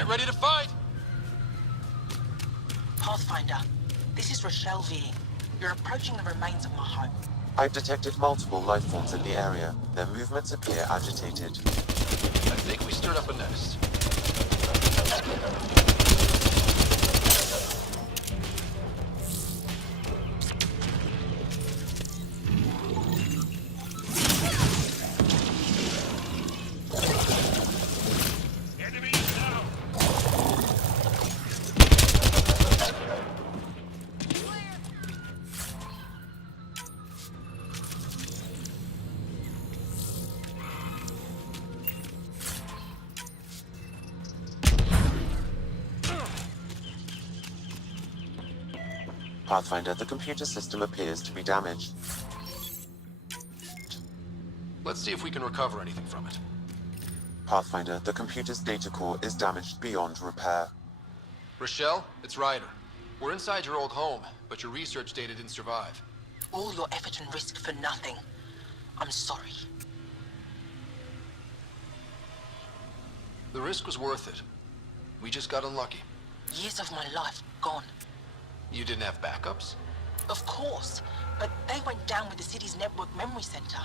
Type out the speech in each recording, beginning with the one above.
Get ready to fight! Pathfinder, this is Rochelle V. You're approaching the remains of my home. I've detected multiple life forms in the area. Their movements appear agitated. I think we stirred up a nest. Pathfinder, the computer system appears to be damaged. Let's see if we can recover anything from it. Pathfinder, the computer's data core is damaged beyond repair. Rochelle, it's Ryder. We're inside your old home, but your research data didn't survive. All your effort and risk for nothing. I'm sorry. The risk was worth it. We just got unlucky. Years of my life gone. You didn't have backups? Of course, but they went down with the city's network memory center.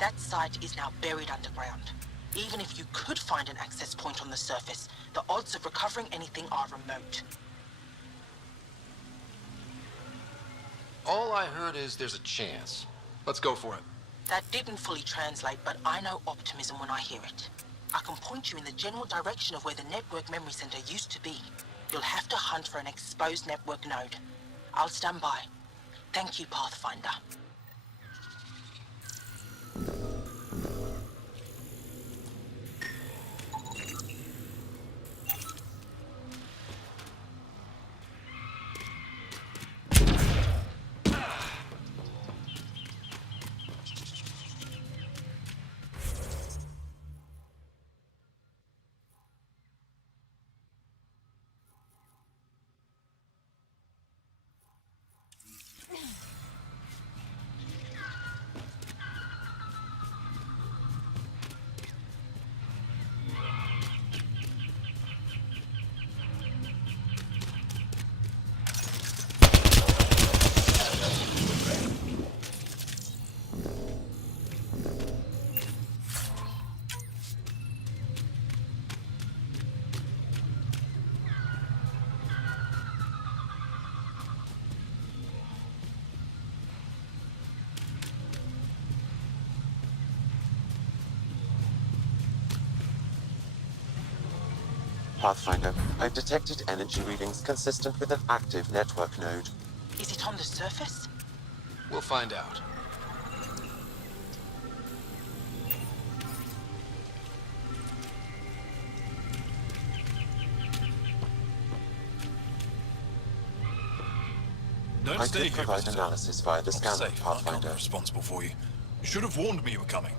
That site is now buried underground. Even if you could find an access point on the surface, the odds of recovering anything are remote. All I heard is there's a chance. Let's go for it. That didn't fully translate, but I know optimism when I hear it. I can point you in the general direction of where the network memory center used to be. You'll have to hunt for an exposed network node. I'll stand by. Thank you, Pathfinder. Pathfinder, I've detected energy readings consistent with an active network node. Is it on the surface? We'll find out. Don't I stay could here, provide visitor. analysis via the God's scanner, sake, I can't Pathfinder. be responsible for you. You should have warned me you were coming.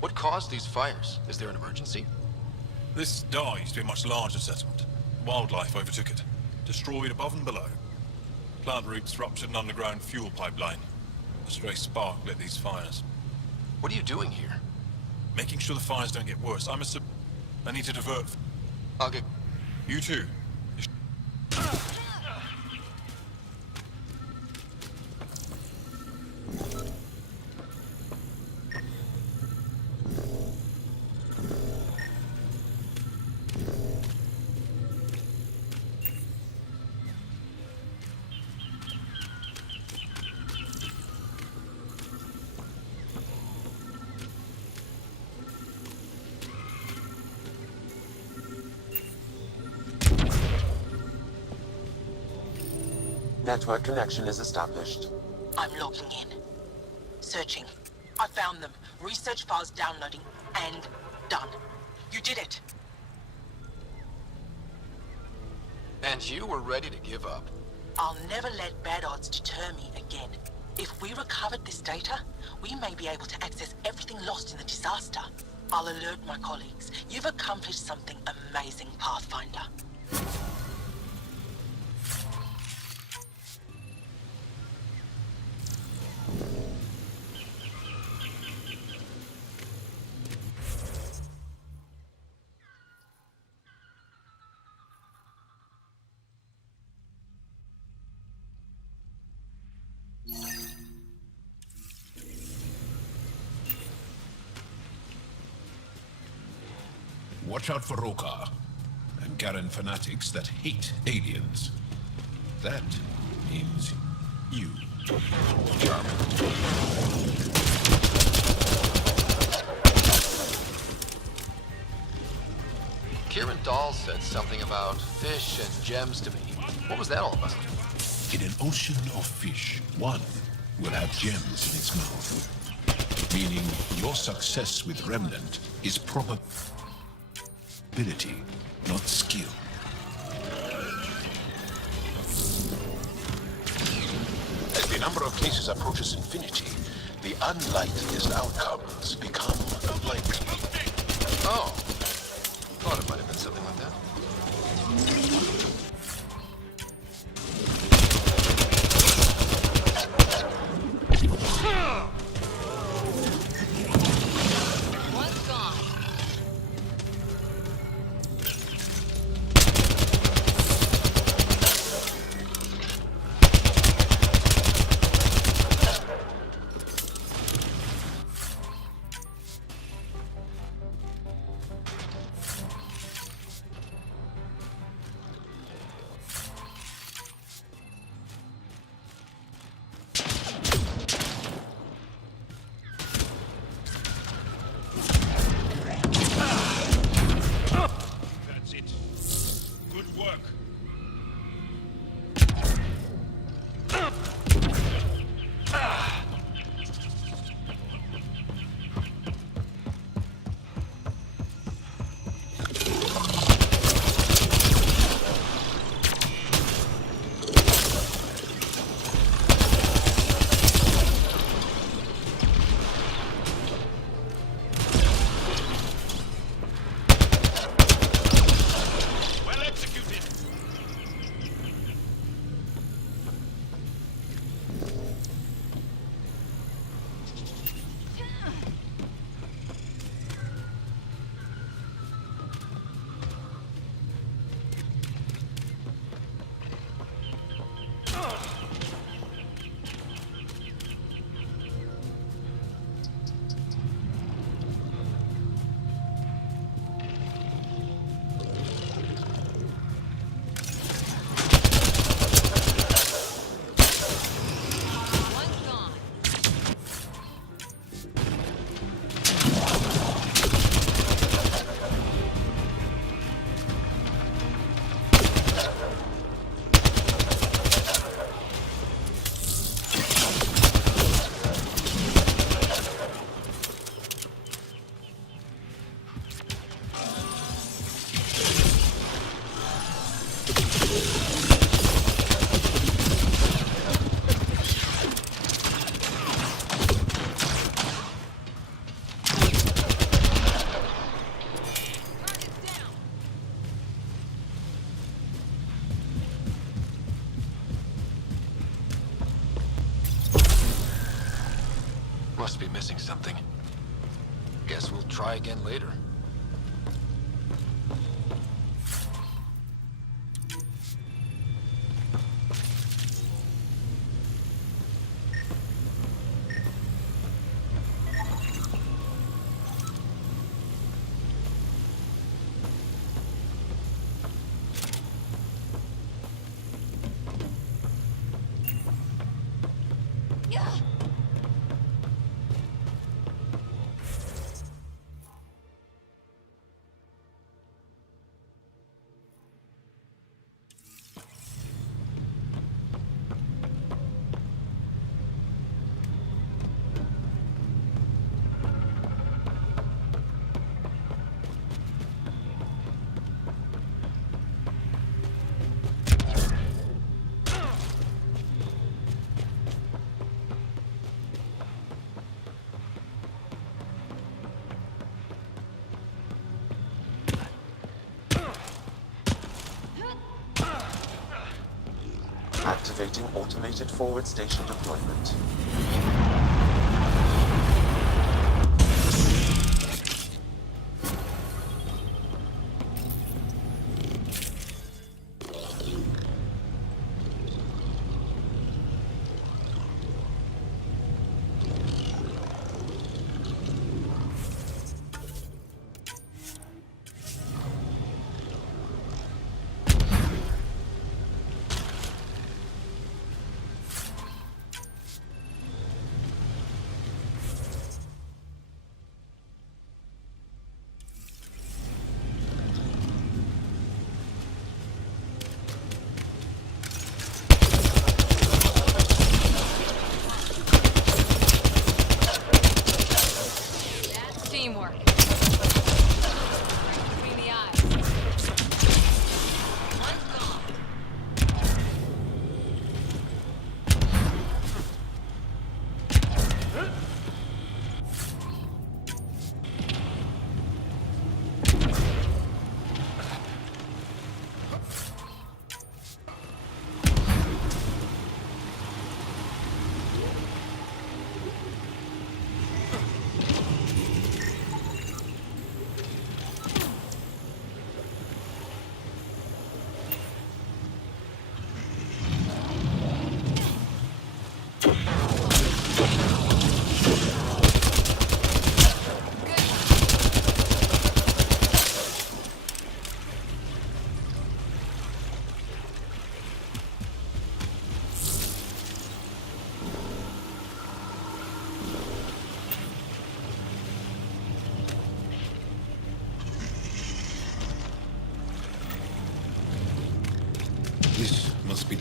What caused these fires? Is there an emergency? This Dar used to be a much larger settlement. Wildlife overtook it, destroyed above and below. Plant roots ruptured an underground fuel pipeline. A stray spark lit these fires. What are you doing here? Making sure the fires don't get worse. I need to divert. I'll get... You too. Network connection is established. I'm logging in. Searching. I found them. Research files downloading. And done. You did it. And you were ready to give up? I'll never let bad odds deter me again. If we recovered this data, we may be able to access everything lost in the disaster. I'll alert my colleagues. You've accomplished something amazing, Pathfinder. watch out for Rokar and Garen fanatics that hate aliens. That means you. Kieran Dahl said something about fish and gems to me. What was that all about? In an ocean of fish, one will have gems in its mouth. Meaning your success with Remnant is probability, not skill. As the number of cases approaches infinity, the unlikeliest outcomes become likely. Oh. Thought it might have been something like that. One's gone. That's it. Good work. Well executed. One's gone. Target's down. Must be missing something. Guess we'll try again later. Activating automated forward station deployment.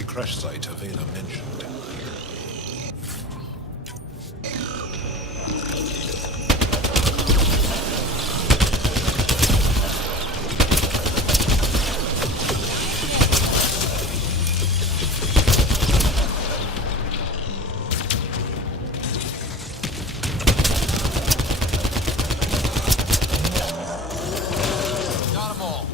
crash site Avela mentioned. Got 'em all.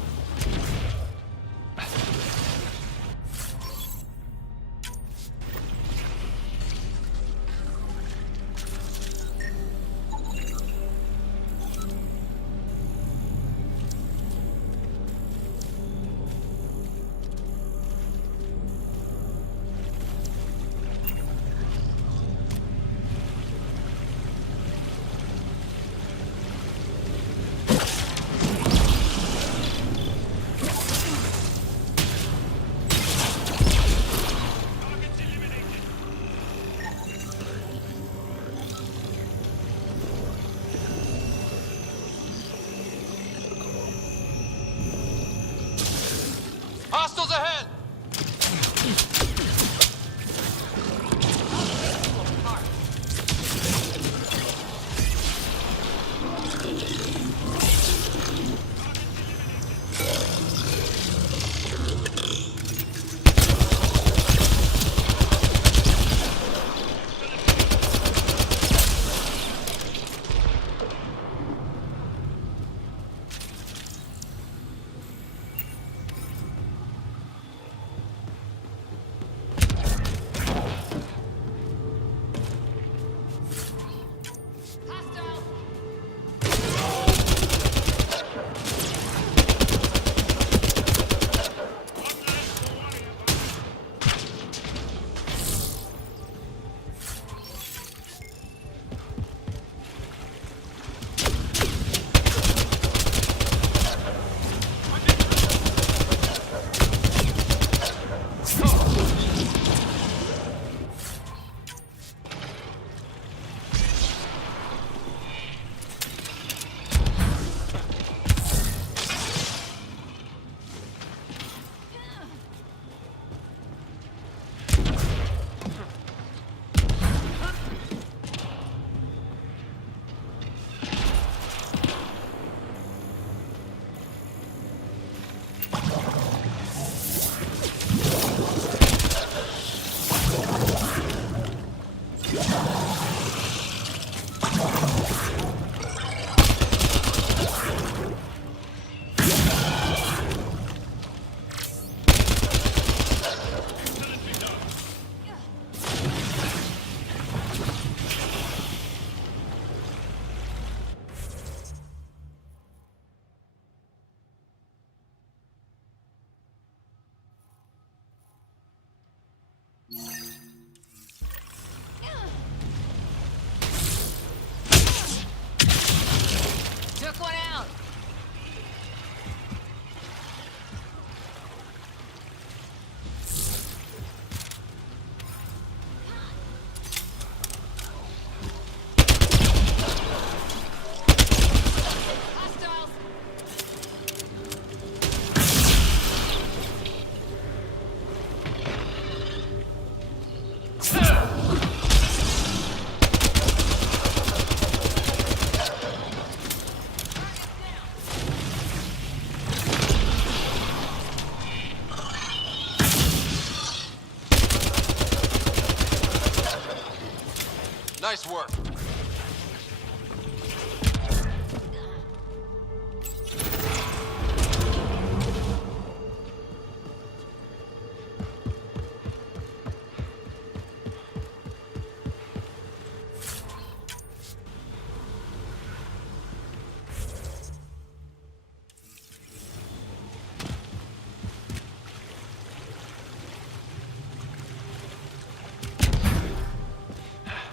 Hostiles ahead! Hostile! Took one out! Hostiles! Nice work.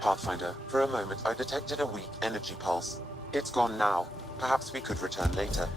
Pathfinder, for a moment I detected a weak energy pulse. It's gone now. Perhaps we could return later.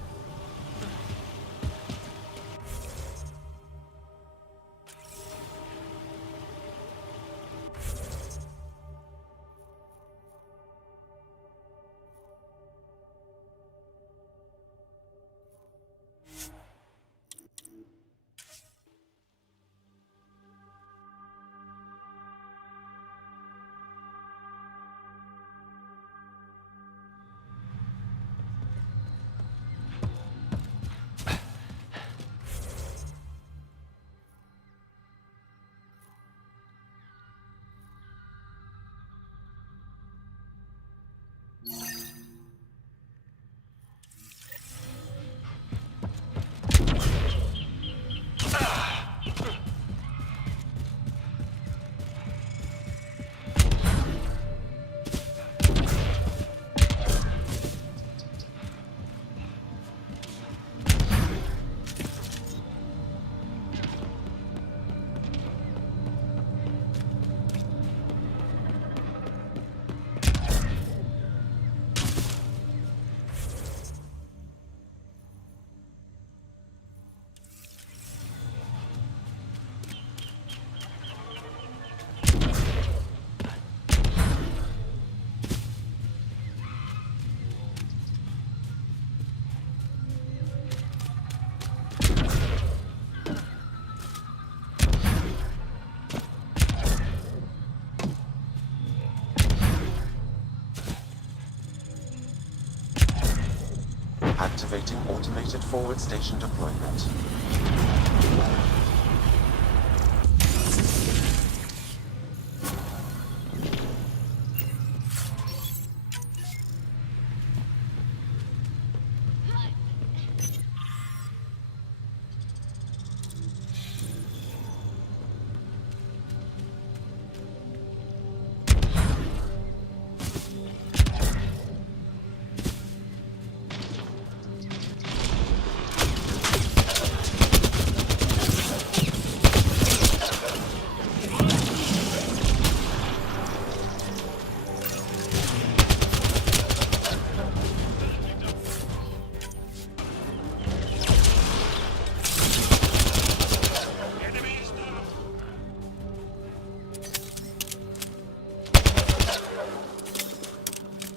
Activating automated forward station deployment.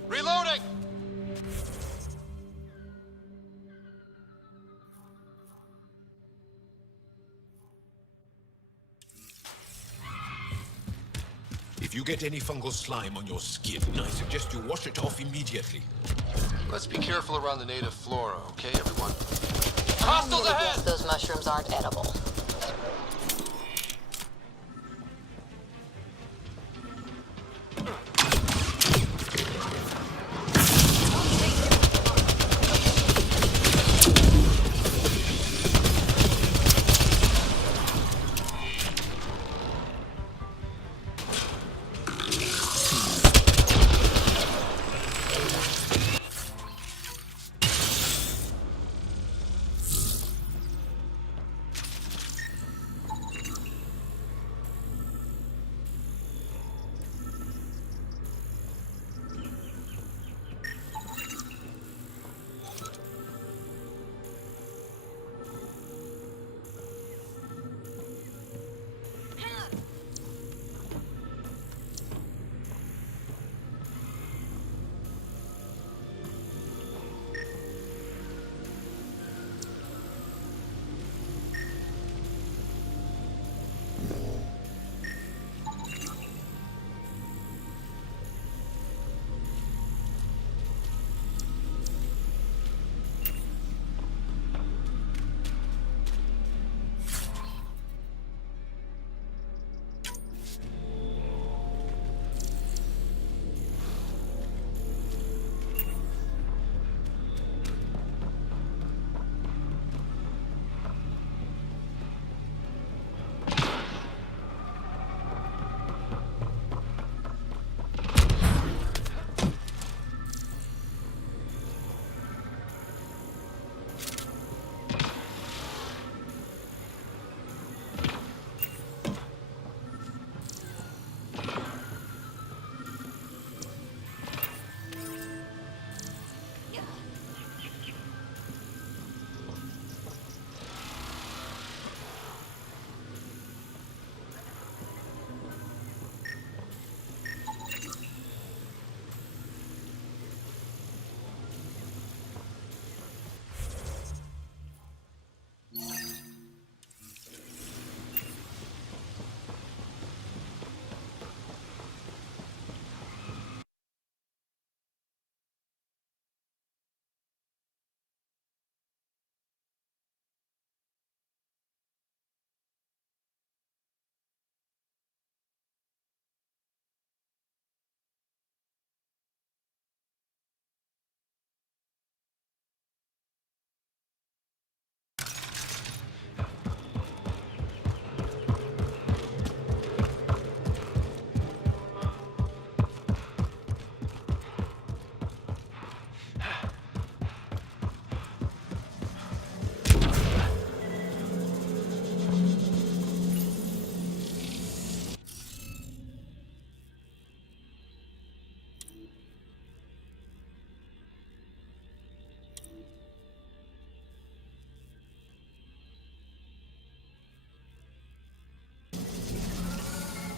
Reloading! If you get any fungal slime on your skin, I suggest you wash it off immediately. Let's be careful around the native flora, okay, everyone? I'm Hostiles gonna ahead! guess those mushrooms aren't edible.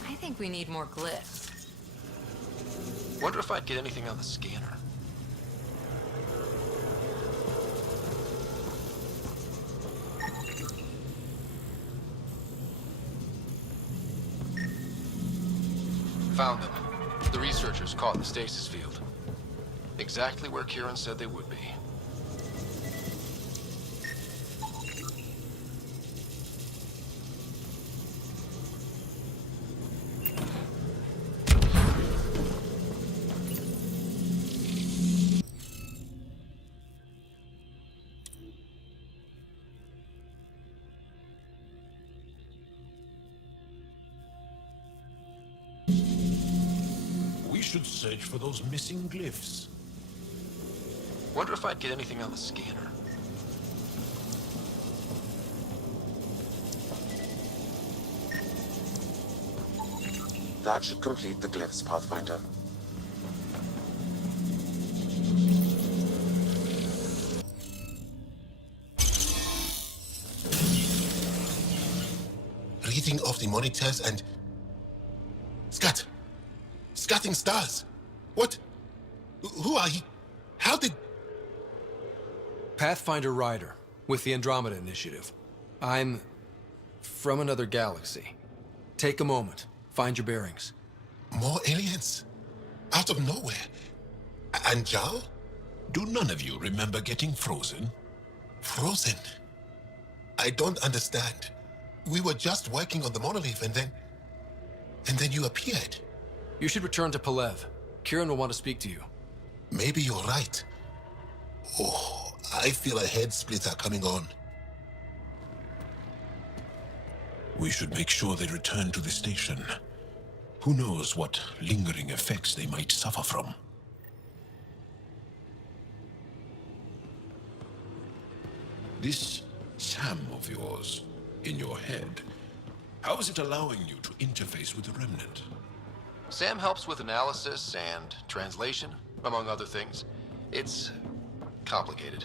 I think we need more glyphs. Wonder if I'd get anything on the scanner. Found them. The researchers caught in the stasis field. Exactly where Kieran said they would be. should search for those missing glyphs. Wonder if I'd get anything on the scanner. That should complete the glyphs, Pathfinder. Reading off the monitors and... Scatting stars! What? Who are you? How did... Pathfinder Ryder, with the Andromeda Initiative. I'm... from another galaxy. Take a moment. Find your bearings. More aliens? Out of nowhere? And Jal? Do none of you remember getting frozen? Frozen? I don't understand. We were just working on the monolith and then you appeared. You should return to Palev. Kieran will want to speak to you. Maybe you're right. Oh, I feel a head splitter coming on. We should make sure they return to the station. Who knows what lingering effects they might suffer from. This SAM of yours, in your head, how is it allowing you to interface with the Remnant? Sam helps with analysis and translation, among other things. It's complicated.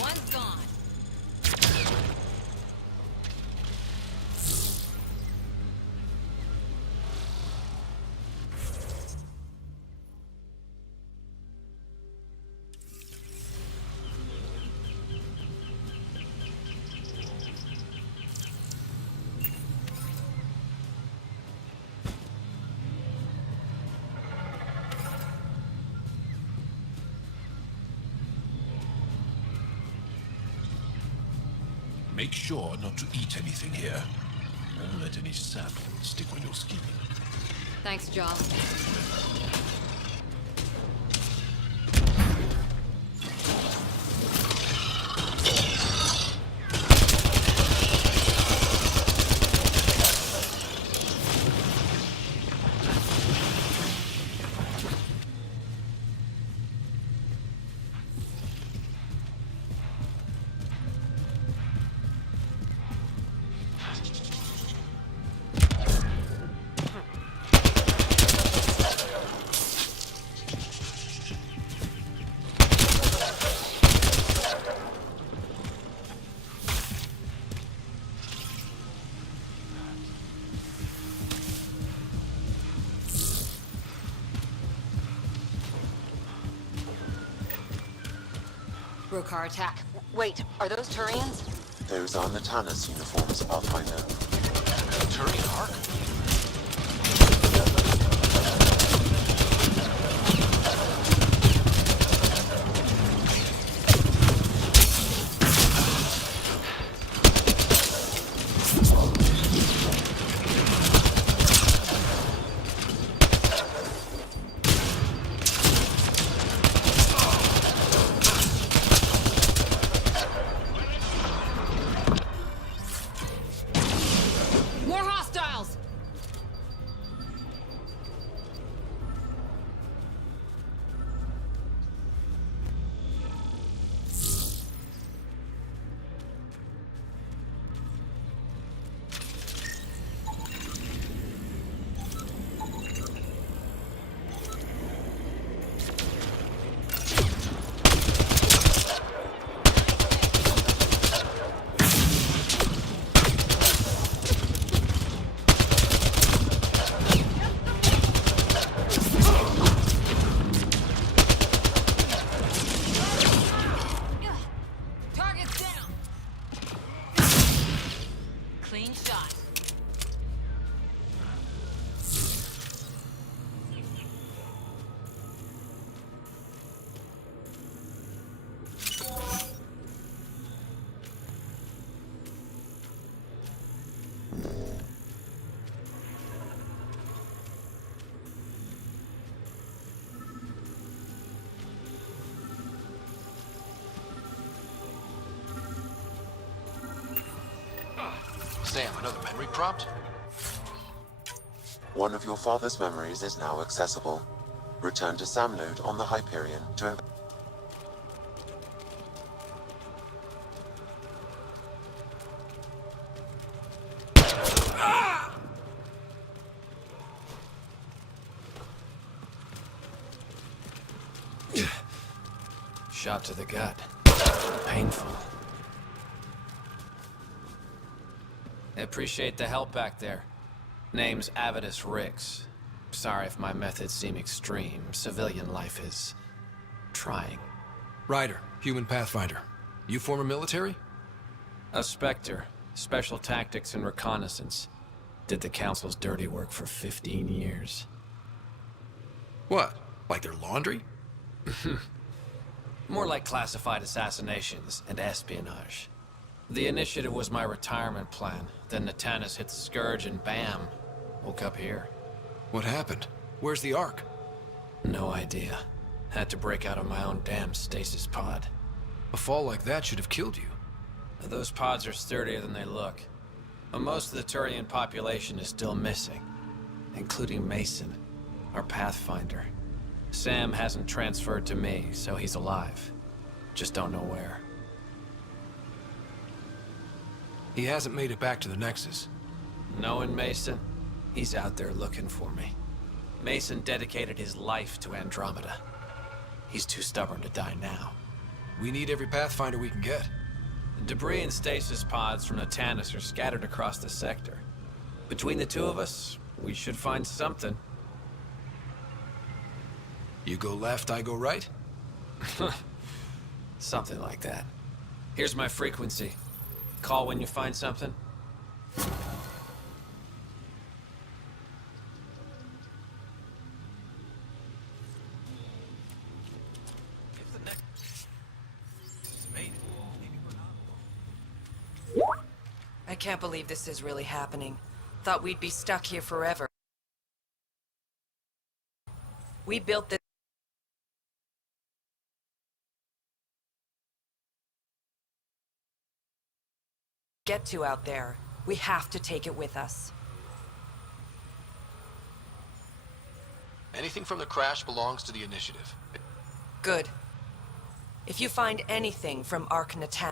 One's gone. Make sure not to eat anything here. Don't let any sap stick on your skin. Thanks, John. Brokar attack. Wait, are those Turians? Those are Natana's uniforms, Pathfinder. Turian Ark? More hostiles! Sam, another memory prompt? One of your father's memories is now accessible. Return to Sam node on the Hyperion to... Shot to the gut. Painful. I appreciate the help back there. Name's Avidus Rix. Sorry if my methods seem extreme. Civilian life is... trying. Ryder, human pathfinder. You former military? A Spectre. Special tactics and reconnaissance. Did the Council's dirty work for 15 years. What? Like their laundry? More like classified assassinations and espionage. The initiative was my retirement plan. Then Natanis hit the Scourge and bam, woke up here. What happened? Where's the Ark? No idea. Had to break out of my own damn stasis pod. A fall like that should have killed you. Those pods are sturdier than they look. But most of the Turian population is still missing, including Mason, our Pathfinder. Sam hasn't transferred to me, so he's alive. Just don't know where. He hasn't made it back to the Nexus. Knowing Mason, he's out there looking for me. Mason dedicated his life to Andromeda. He's too stubborn to die now. We need every Pathfinder we can get. The debris and stasis pods from Natanis are scattered across the sector. Between the two of us, we should find something. You go left, I go right? Something like that. Here's my frequency. Call when you find something. I can't believe this is really happening. Thought we'd be stuck here forever. We built this... get to out there. We have to take it with us. Anything from the crash belongs to the initiative. Good. If you find anything from Ark Natan...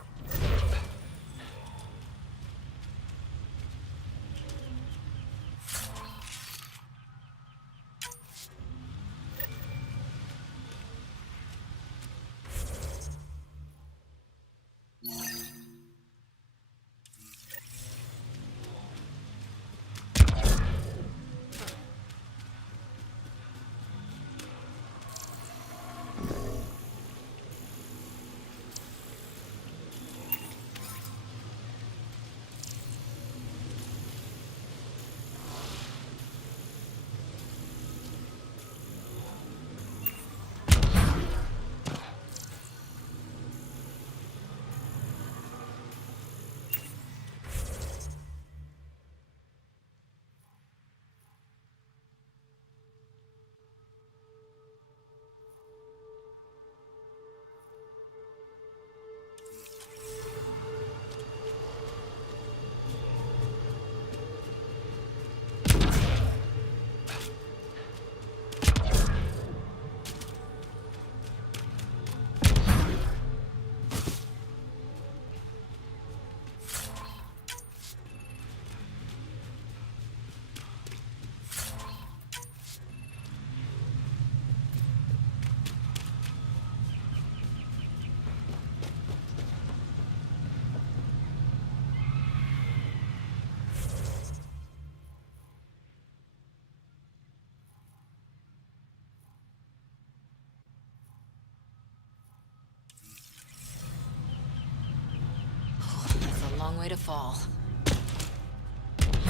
Long way to fall.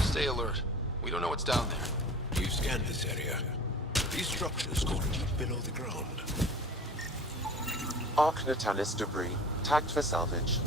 Stay alert. We don't know what's down there. We've scanned this area. These structures go deep below the ground. Ark Natanis debris, tagged for salvage.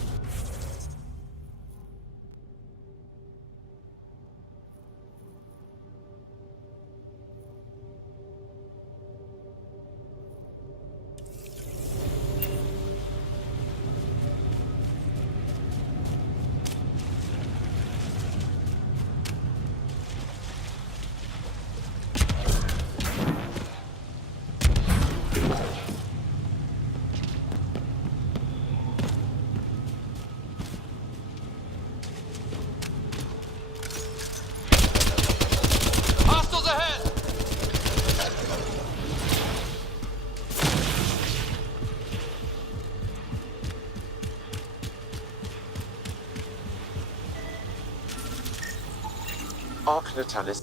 Arc Natalis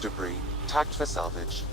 debris tagged for salvage.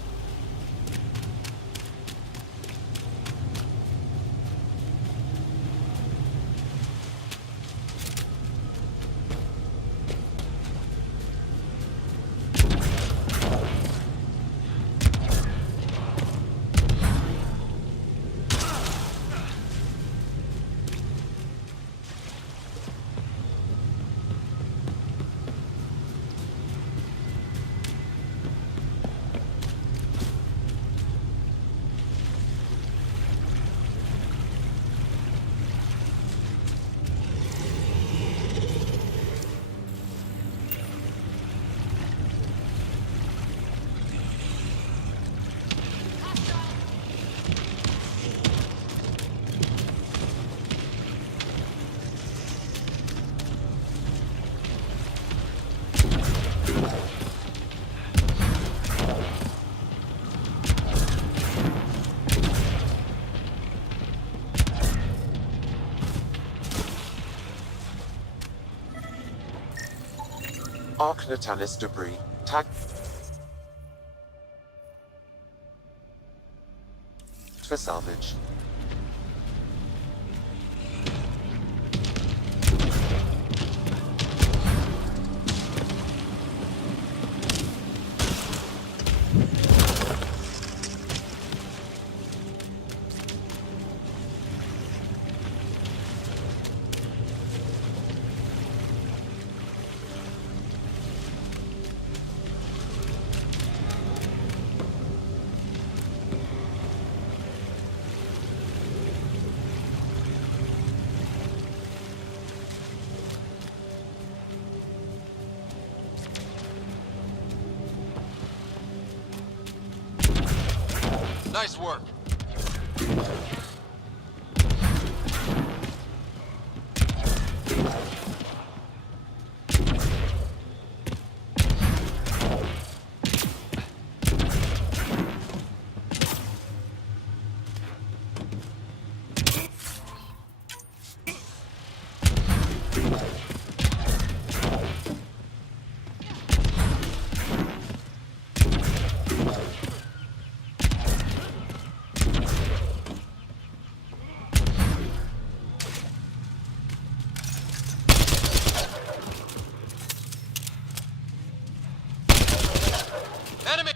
Arc Natalis debris tagged for salvage. Nice work. Enemy!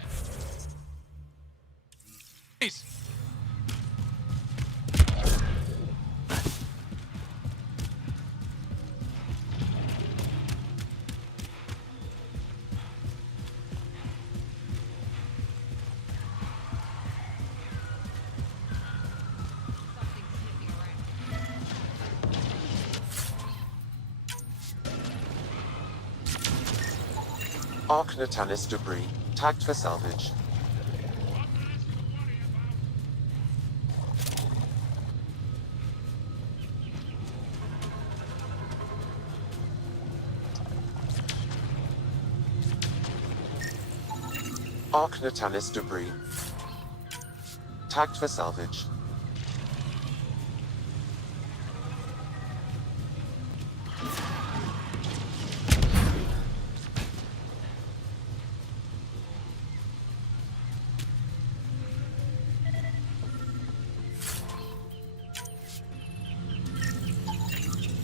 Please. Arc Natalis debris tagged for salvage. Arc Natalis debris tagged for salvage.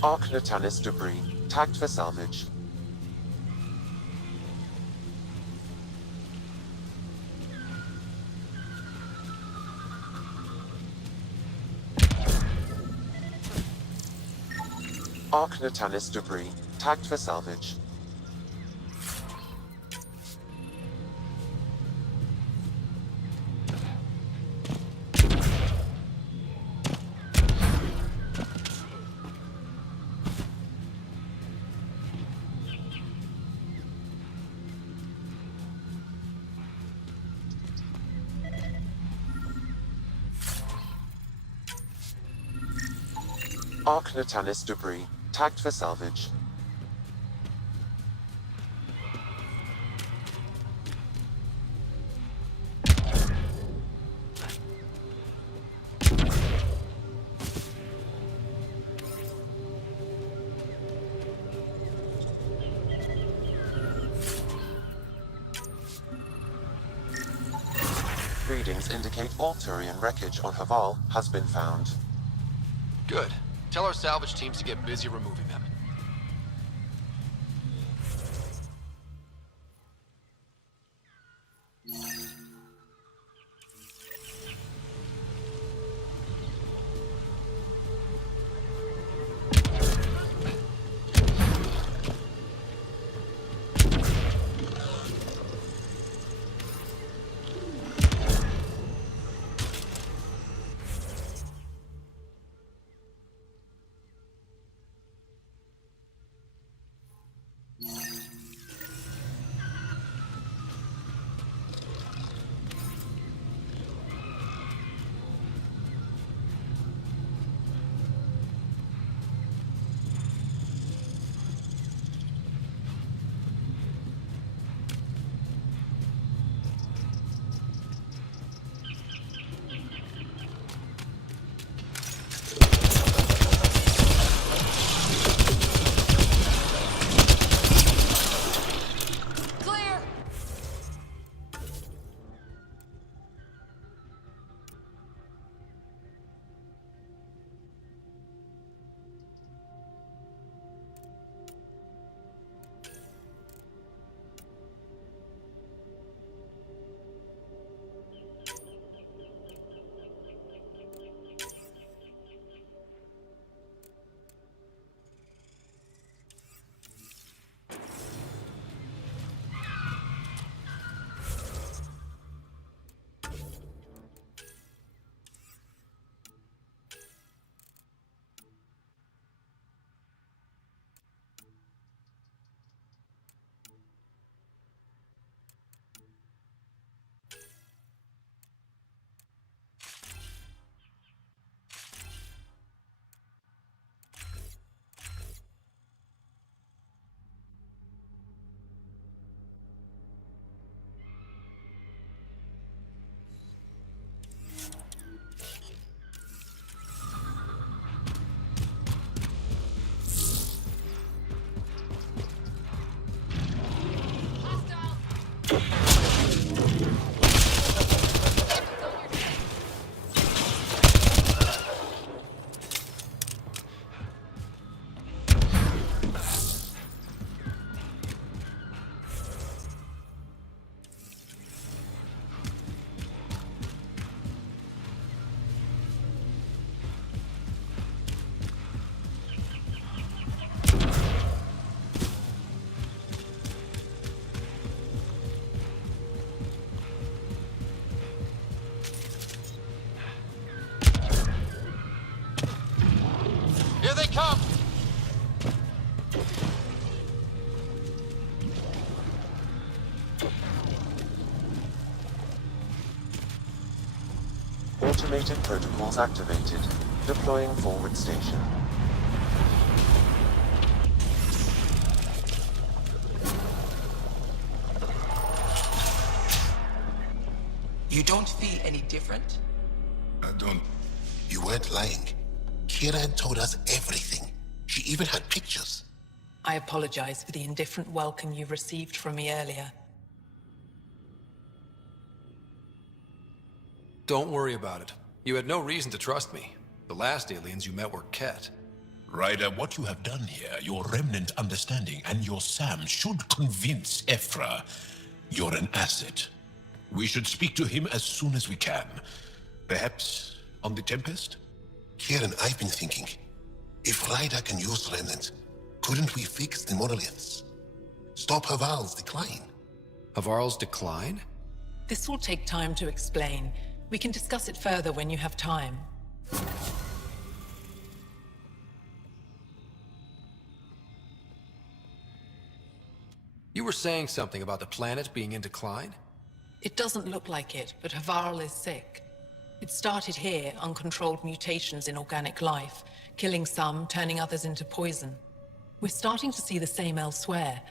Arc Natalis debris tagged for salvage. Arc Natalis debris tagged for salvage. Arc Natalis debris tagged for salvage. readings indicate all Turian wreckage on Haval has been found. Good. Tell our salvage teams to get busy removing them. Here they come! Automated protocols activated. Deploying forward station. You don't feel any different? I don't. You weren't lying. Kieran told us everything. She even had pictures. I apologize for the indifferent welcome you received from me earlier. Don't worry about it. You had no reason to trust me. The last aliens you met were Ket. Ryder, what you have done here, your remnant understanding and your SAM should convince Ephra you're an asset. We should speak to him as soon as we can. Perhaps on the Tempest? Kieran, I've been thinking. If Ryder can use remnant, couldn't we fix the monoliths? Stop Haval's decline? Havarl's decline? This will take time to explain. We can discuss it further when you have time. You were saying something about the planet being in decline? It doesn't look like it, but Havarl is sick. It started here, uncontrolled mutations in organic life, killing some, turning others into poison. We're starting to see the same elsewhere.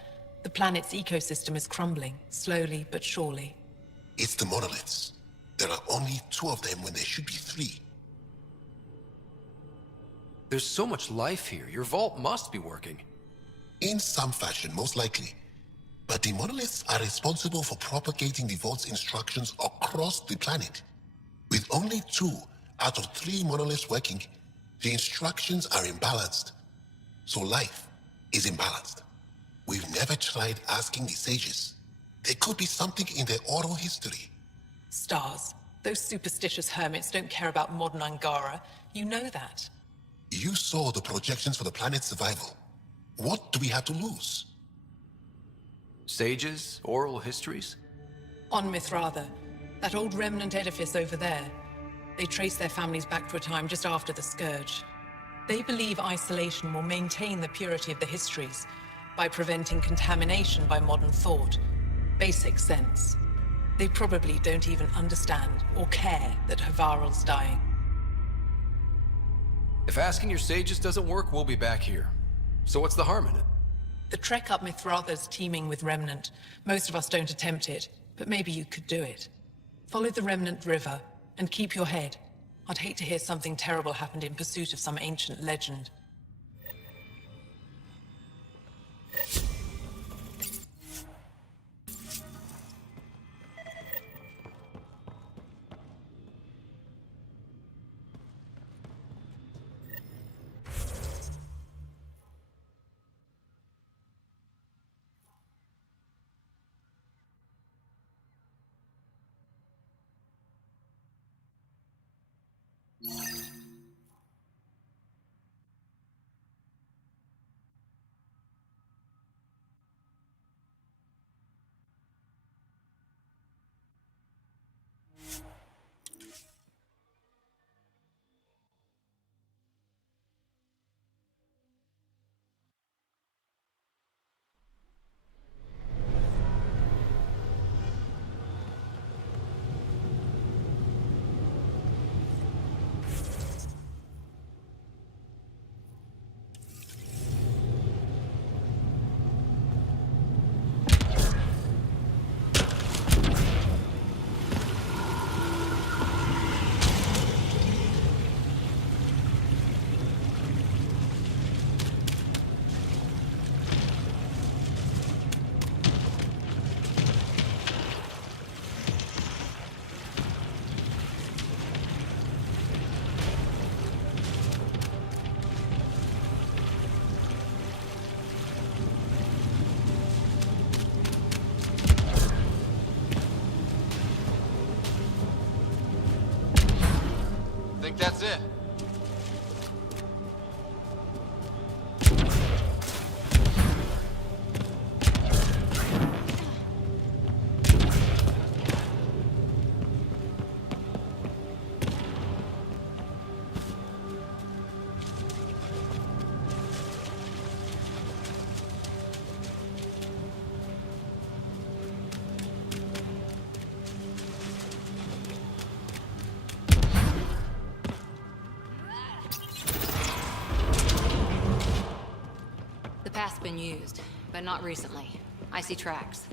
The planet's ecosystem is crumbling, slowly but surely. It's the monoliths. There are only 2 of them when there should be 3. There's so much life here. Your vault must be working. In some fashion, most likely. But the monoliths are responsible for propagating the vault's instructions across the planet. With only 2 out of 3 monoliths working, the instructions are imbalanced. So life is imbalanced. We've never tried asking the sages. There could be something in their oral history. Stars. Those superstitious hermits don't care about modern Angara. You know that. You saw the projections for the planet's survival. What do we have to lose? Sages? Oral histories? On Mithratha, that old remnant edifice over there. They trace their families back to a time just after the Scourge. They believe isolation will maintain the purity of the histories by preventing contamination by modern thought. Basic sense. They probably don't even understand or care that Havarl's dying. If asking your sages doesn't work, we'll be back here. So what's the harm in it? The trek up Mithratha's teeming with Remnant. Most of us don't attempt it, but maybe you could do it. Follow the Remnant River, and keep your head. I'd hate to hear something terrible happened in pursuit of some ancient legend. Think that's it? The path's been used, but not recently. I see tracks.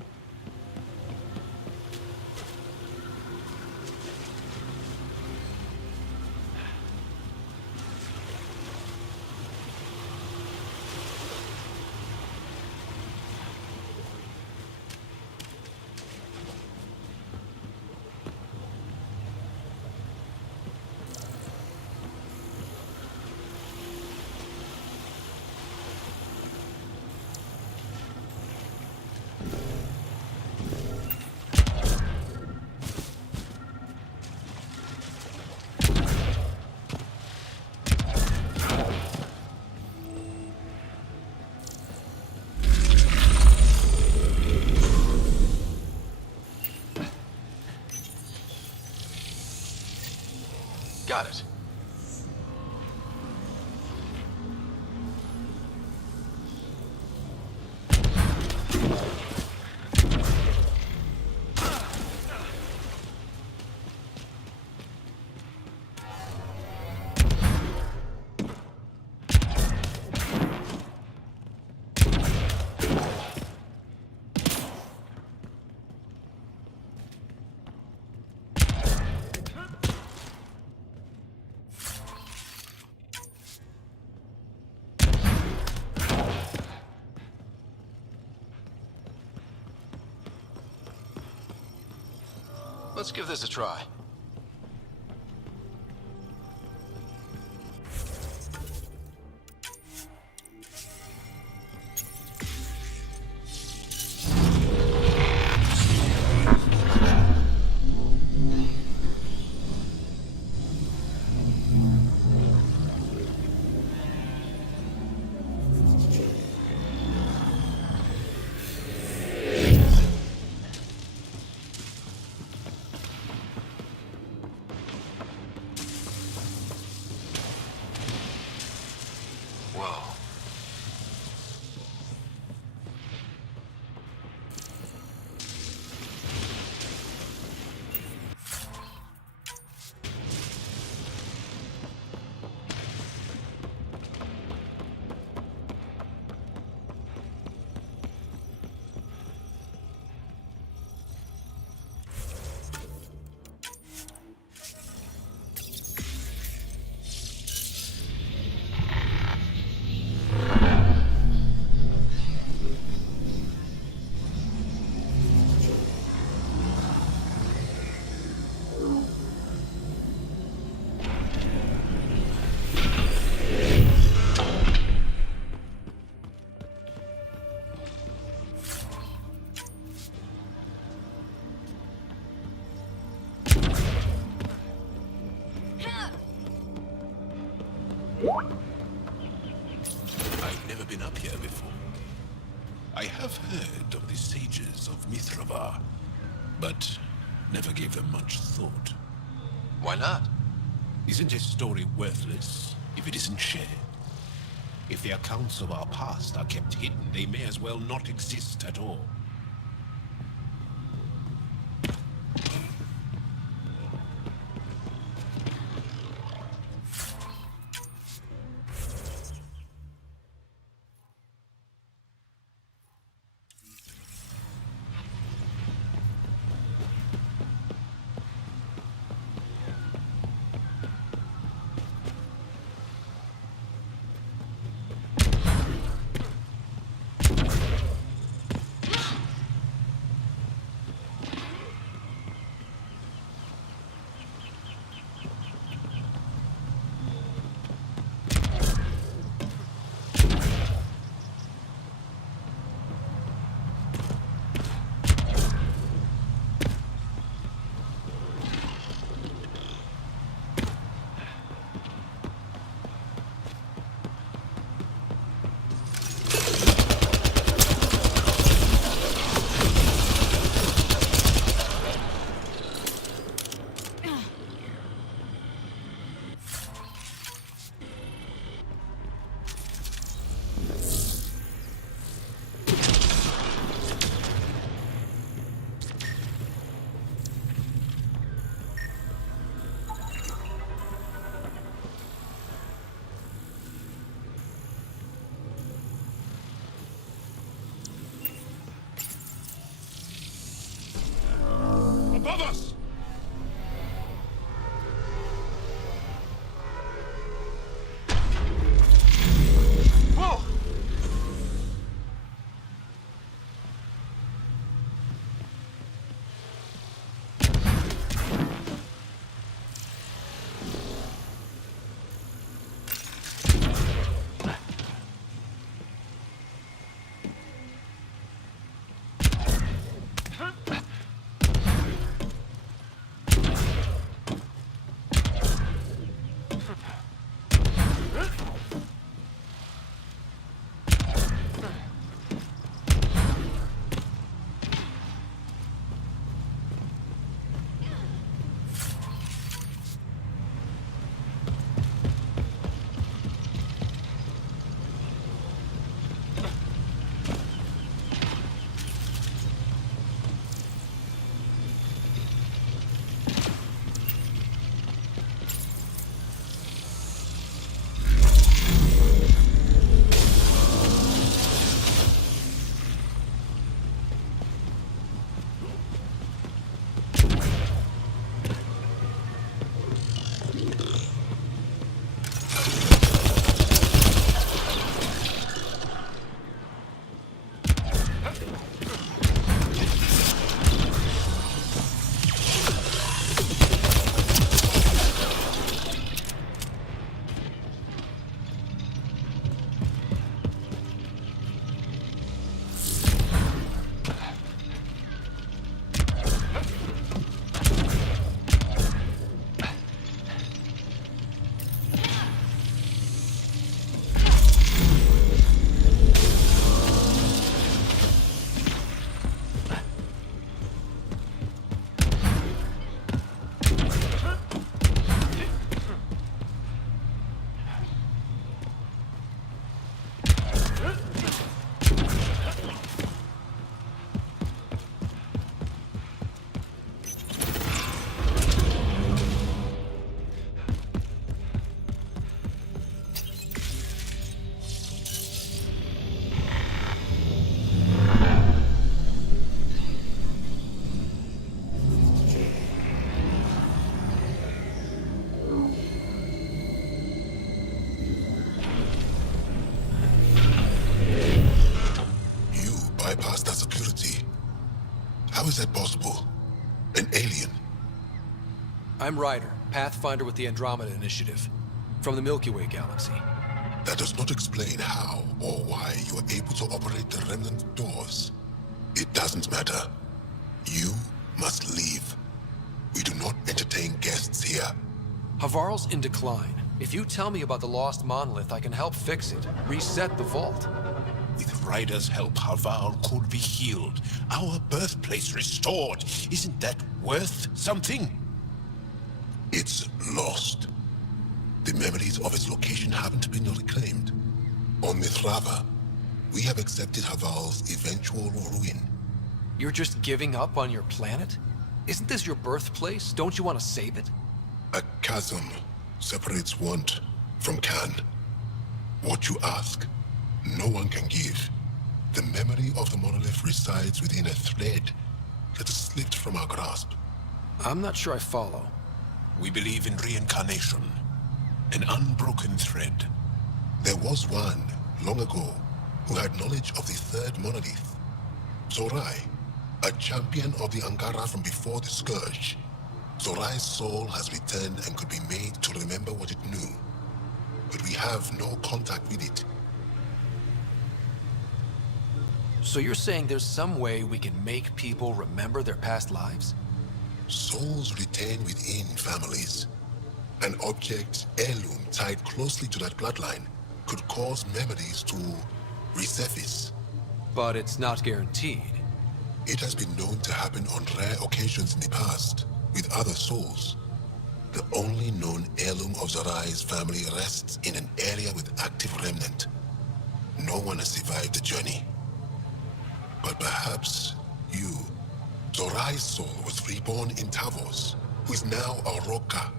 Got it. Let's give this a try. Whoa. I've never been up here before. I have heard of the sages of Mithrava, but never gave them much thought. Why not? Isn't a story worthless if it isn't shared? If the accounts of our past are kept hidden, they may as well not exist at all. Above us! Whoa! that possible? An alien? I'm Ryder, Pathfinder with the Andromeda Initiative, from the Milky Way galaxy. That does not explain how or why you are able to operate the remnant doors. It doesn't matter. You must leave. We do not entertain guests here. Havarl's in decline. If you tell me about the lost monolith, I can help fix it, reset the vault. With Ryder's help, Havarl could be healed. Our birthplace restored. Isn't that worth something? It's lost. The memories of its location haven't been reclaimed. On Mithrava, we have accepted Havarl's eventual ruin. You're just giving up on your planet? Isn't this your birthplace? Don't you want to save it? A chasm separates want from can. What you ask, no one can give. The memory of the monolith resides within a thread that has slipped from our grasp. I'm not sure I follow. We believe in reincarnation. An unbroken thread. There was one, long ago, who had knowledge of the third monolith. Zorai, a champion of the Angara from before the Scourge. Zorai's soul has returned and could be made to remember what it knew. But we have no contact with it. So you're saying there's some way we can make people remember their past lives? Souls retain within families. An object, heirloom tied closely to that bloodline could cause memories to resurface. But it's not guaranteed. It has been known to happen on rare occasions in the past, with other souls. The only known heirloom of Zorai's family rests in an area with active remnant. No one has survived the journey. But perhaps you. Zorai's soul was reborn in Tavos, who is now a Roka.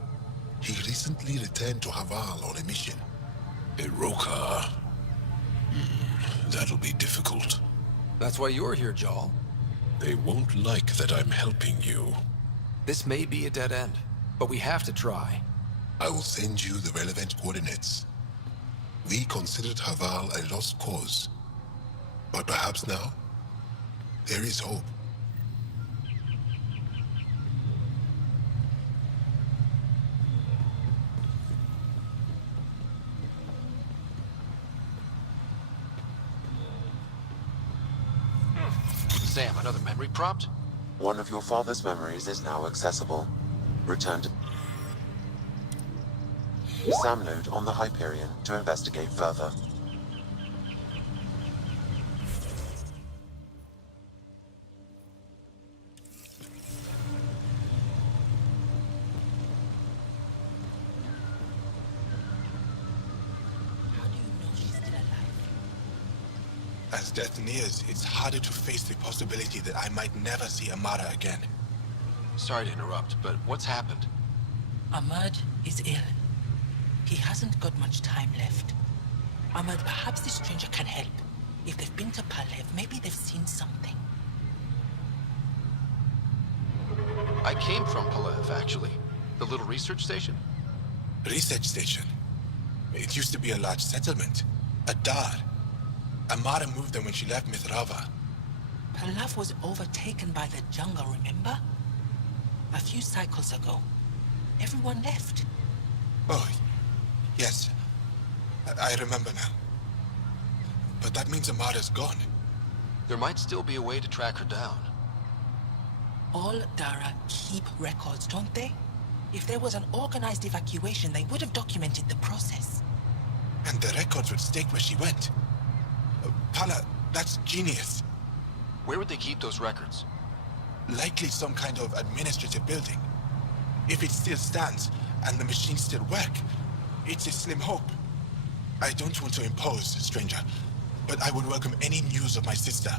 He recently returned to Havarl on a mission. A Roka. That'll be difficult. That's why you're here, Jal. They won't like that I'm helping you. This may be a dead end, but we have to try. I will send you the relevant coordinates. We considered Havarl a lost cause. But perhaps now, there is hope. Sam, another memory prompt? One of your father's memories is now accessible. Return to Sam node on the Hyperion to investigate further. How do you know she's still alive? As death nears, it's harder to face the possibility that I might never see Amara again. Sorry to interrupt, but what's happened? Ahmad is ill. He hasn't got much time left. Ahmad, perhaps this stranger can help. If they've been to Palev, maybe they've seen something. I came from Palev, actually. The little research station? Research station. It used to be a large settlement. A dar. Amara moved them when she left Mithrava. Palev was overtaken by the jungle, remember? A few cycles ago. Everyone left. Oh, yes. I remember now. But that means Amara's gone. There might still be a way to track her down. All Dara keep records, don't they? If there was an organized evacuation, they would have documented the process. And the records would stake where she went. Pala, that's genius. Where would they keep those records? Likely some kind of administrative building. If it still stands, and the machines still work, it's a slim hope. I don't want to impose, stranger, but I would welcome any news of my sister.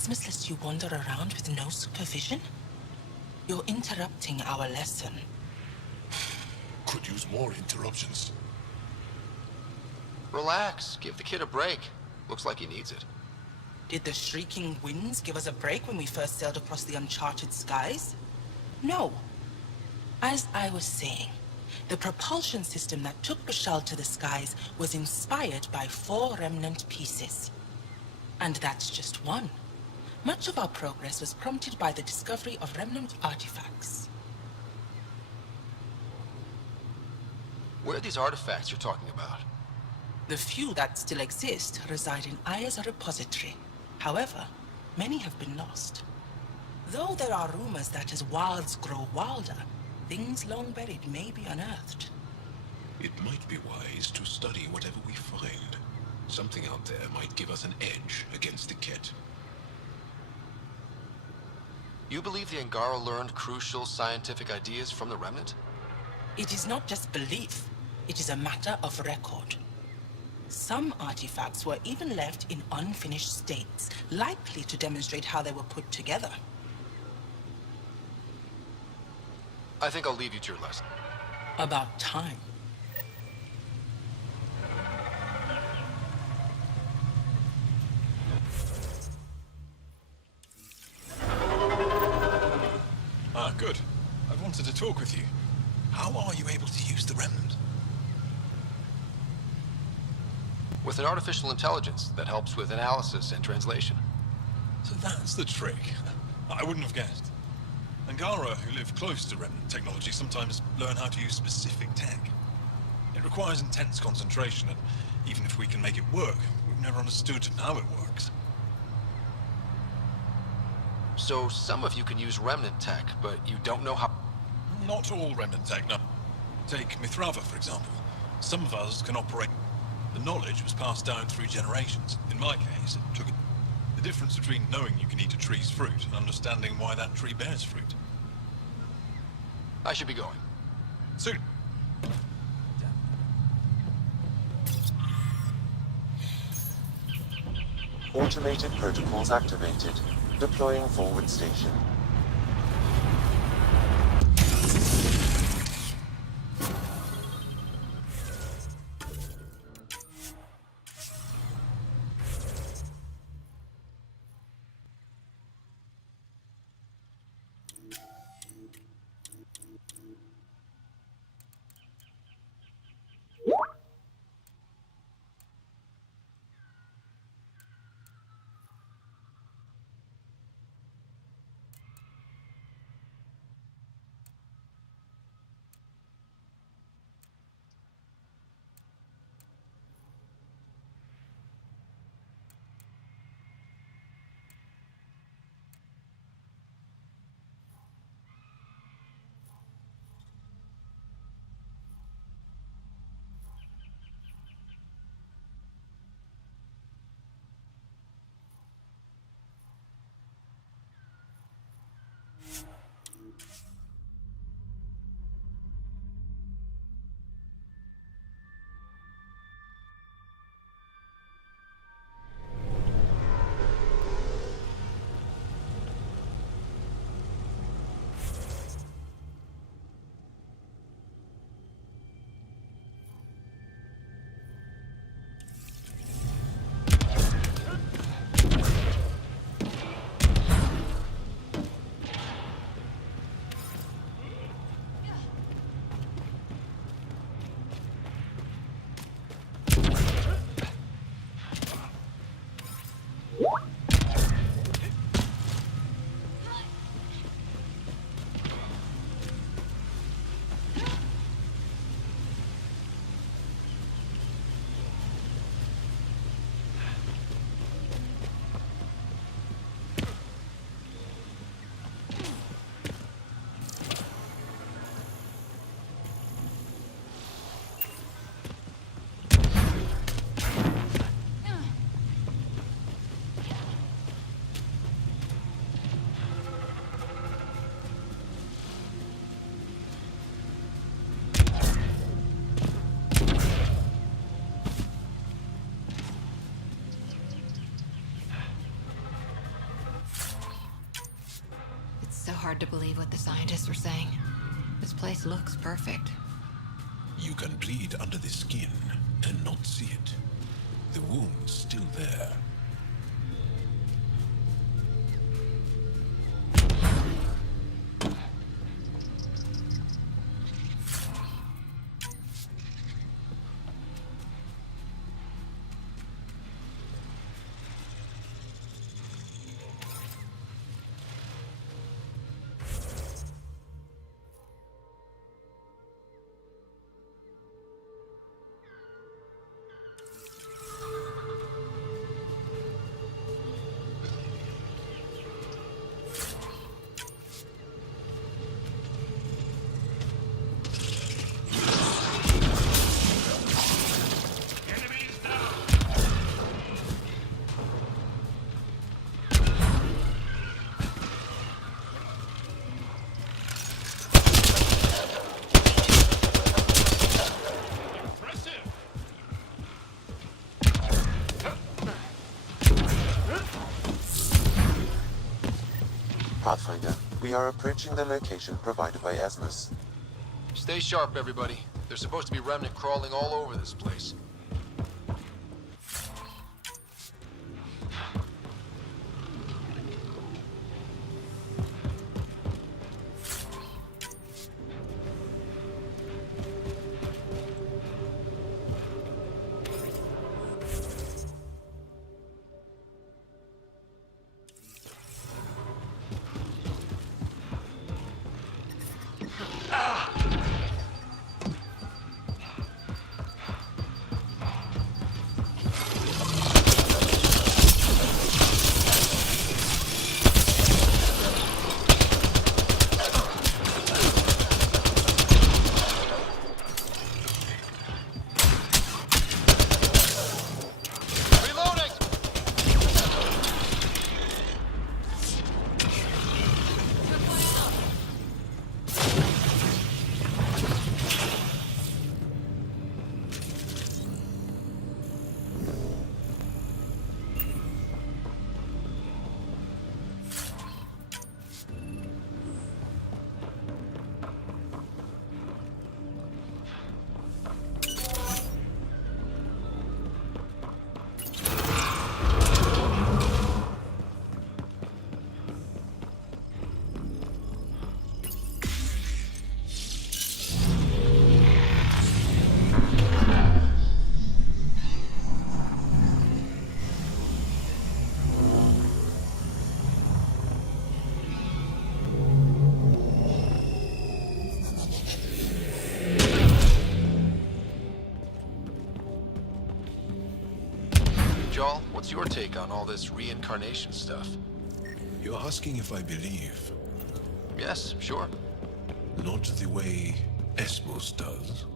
Desmus lets you wander around with no supervision? You're interrupting our lesson. Could use more interruptions. Relax. Give the kid a break. Looks like he needs it. Did the shrieking winds give us a break when we first sailed across the uncharted skies? No. As I was saying, the propulsion system that took Bashal to the skies was inspired by 4 remnant pieces. And that's just one. Much of our progress was prompted by the discovery of remnant artifacts. Where are these artifacts you're talking about? The few that still exist reside in Aya's repository. However, many have been lost. Though there are rumors that as wilds grow wilder, things long buried may be unearthed. It might be wise to study whatever we find. Something out there might give us an edge against the kit. You believe the Angara learned crucial scientific ideas from the Remnant? It is not just belief, it is a matter of record. Some artifacts were even left in unfinished states, likely to demonstrate how they were put together. I think I'll leave you to your lesson. About time. Ah, good. I wanted to talk with you. How are you able to use the Remnant? With an artificial intelligence that helps with analysis and translation. So that's the trick. I wouldn't have guessed. Angara, who live close to Remnant technology, sometimes learn how to use specific tech. It requires intense concentration, and even if we can make it work, we've never understood how it works. So some of you can use Remnant tech, but you don't know how... Not all Remnant tech, no. Take Mithrava, for example. Some of us can operate... The knowledge was passed down through generations. In my case, it took... The difference between knowing you can eat a tree's fruit and understanding why that tree bears fruit. I should be going. Soon. Automated protocols activated. Deploying forward station. hard to believe what the scientists were saying. This place looks perfect. You can bleed under the skin and not see it. The wound's still there. Pathfinder, we are approaching the location provided by Asmus. Stay sharp, everybody. There's supposed to be remnant crawling all over this place. Joel, what's your take on all this reincarnation stuff? You're asking if I believe. Yes, sure. Not the way Esmos does.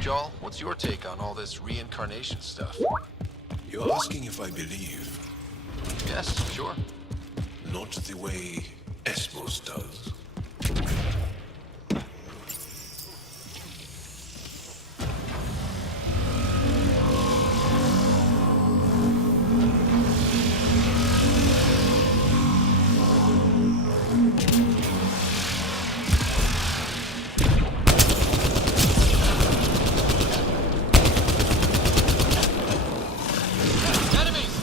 Joel, what's your take on all this reincarnation stuff? You're asking if I believe. Yes, sure. Not the way Esmos does. Enemies!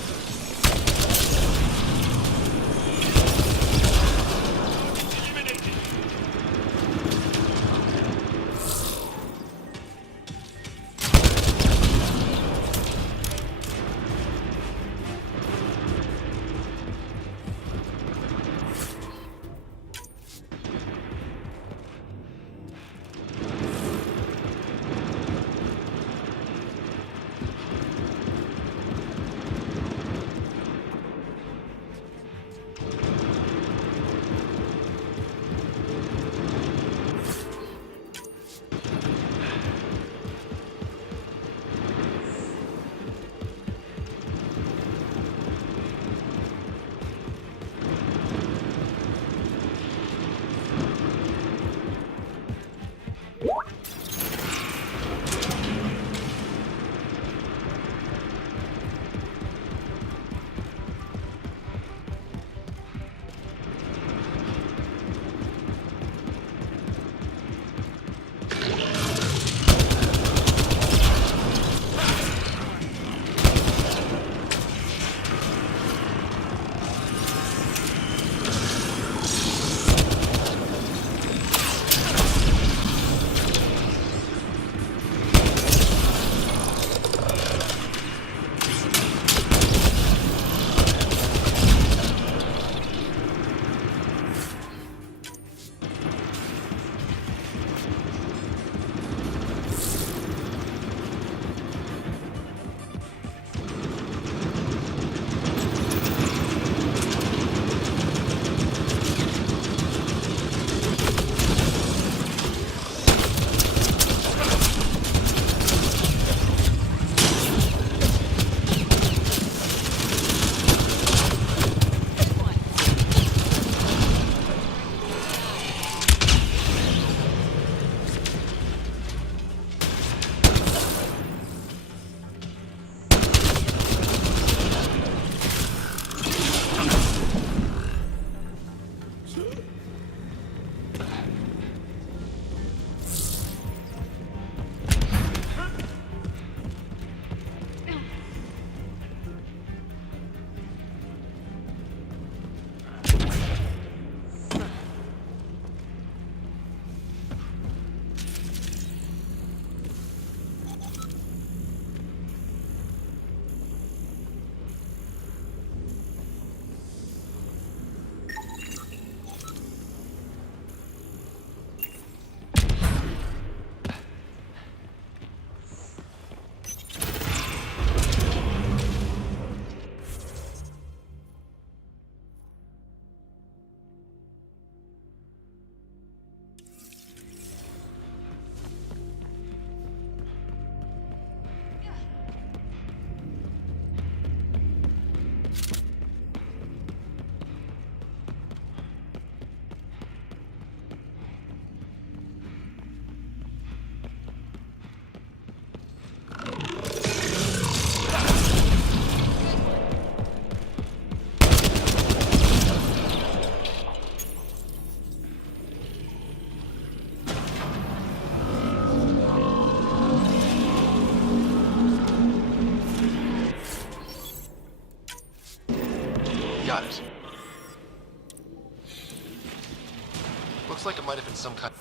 it might have been some kind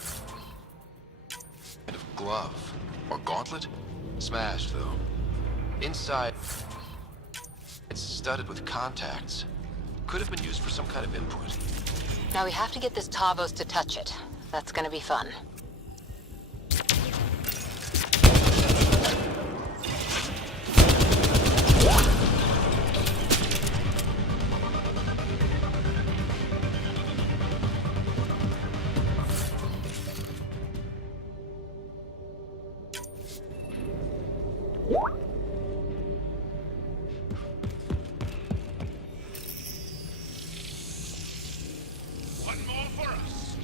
of glove or gauntlet. Smashed, though. Inside, it's studded with contacts. Could have been used for some kind of input. Now we have to get this Tavos to touch it. That's gonna be fun. One more for us.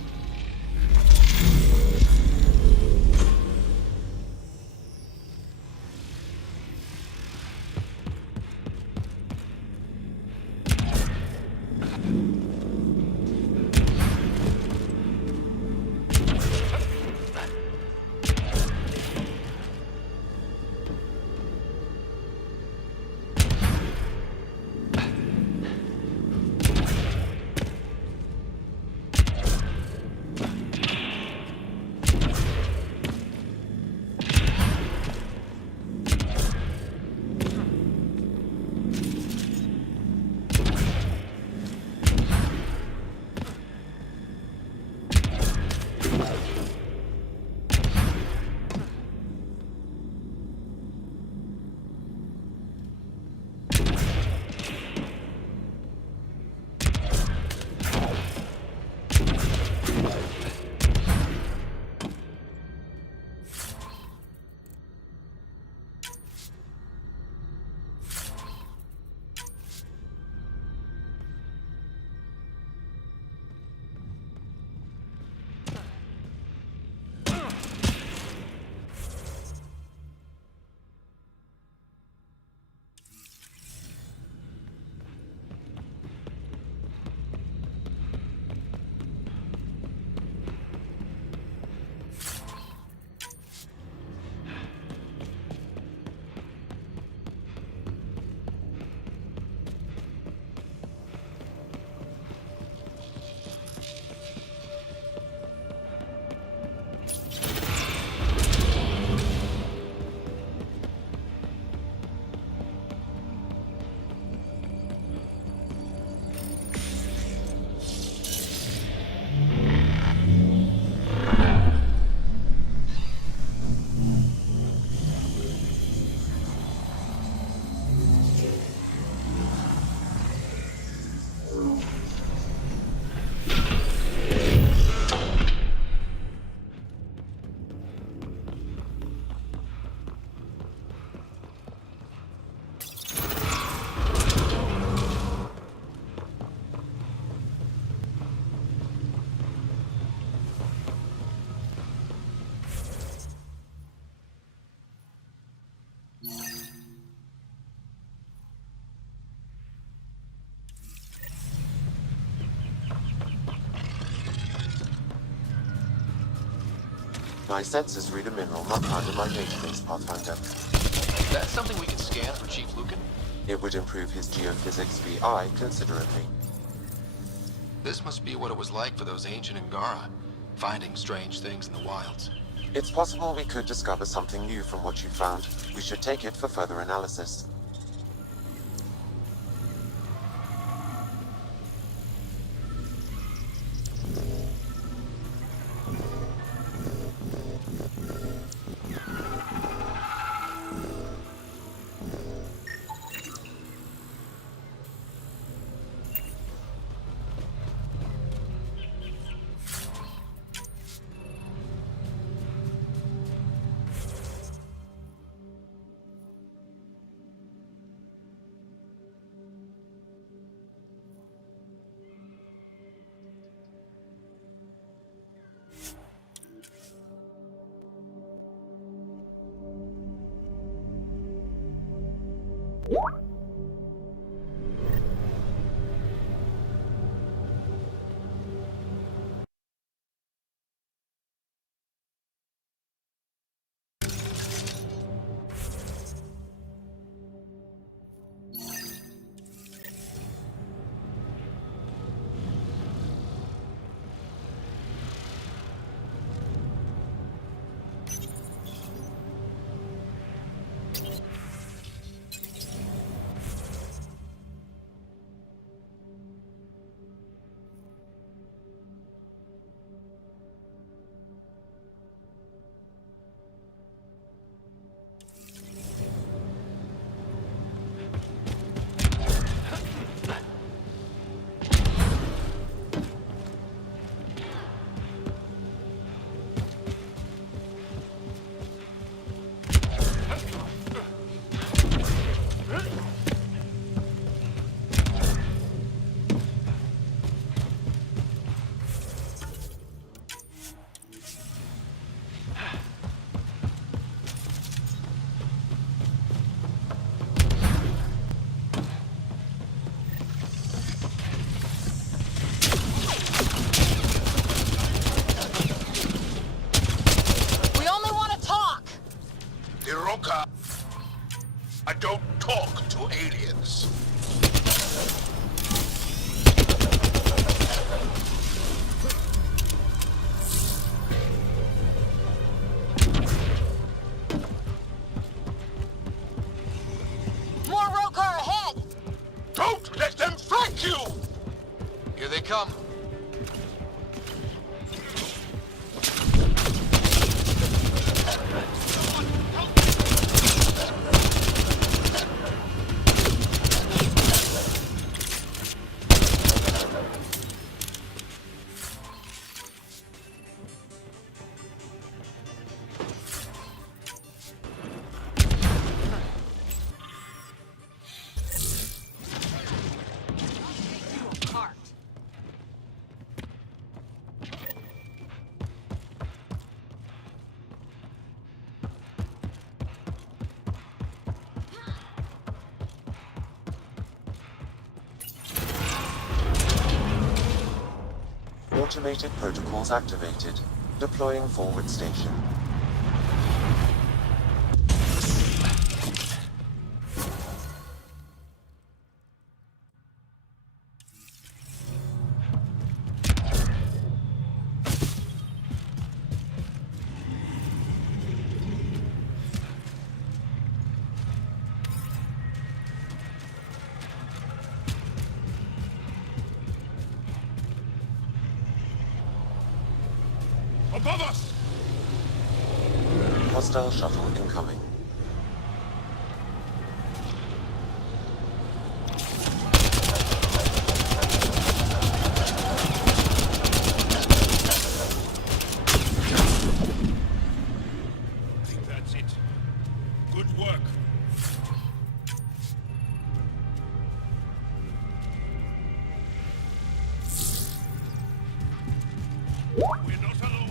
My sensors read a mineral not found in my database, Pathfinder. That's something we can scan for Chief Lucan? It would improve his geophysics VI considerably. This must be what it was like for those ancient Angara, finding strange things in the wilds. It's possible we could discover something new from what you found. We should take it for further analysis. Hiroka, I don't talk to aliens. More Rokar ahead! Don't let them flank you! Here they come. Automated protocols activated. Deploying forward station. Above us! Hostile shuttle incoming. I think that's it. Good work. We're not alone.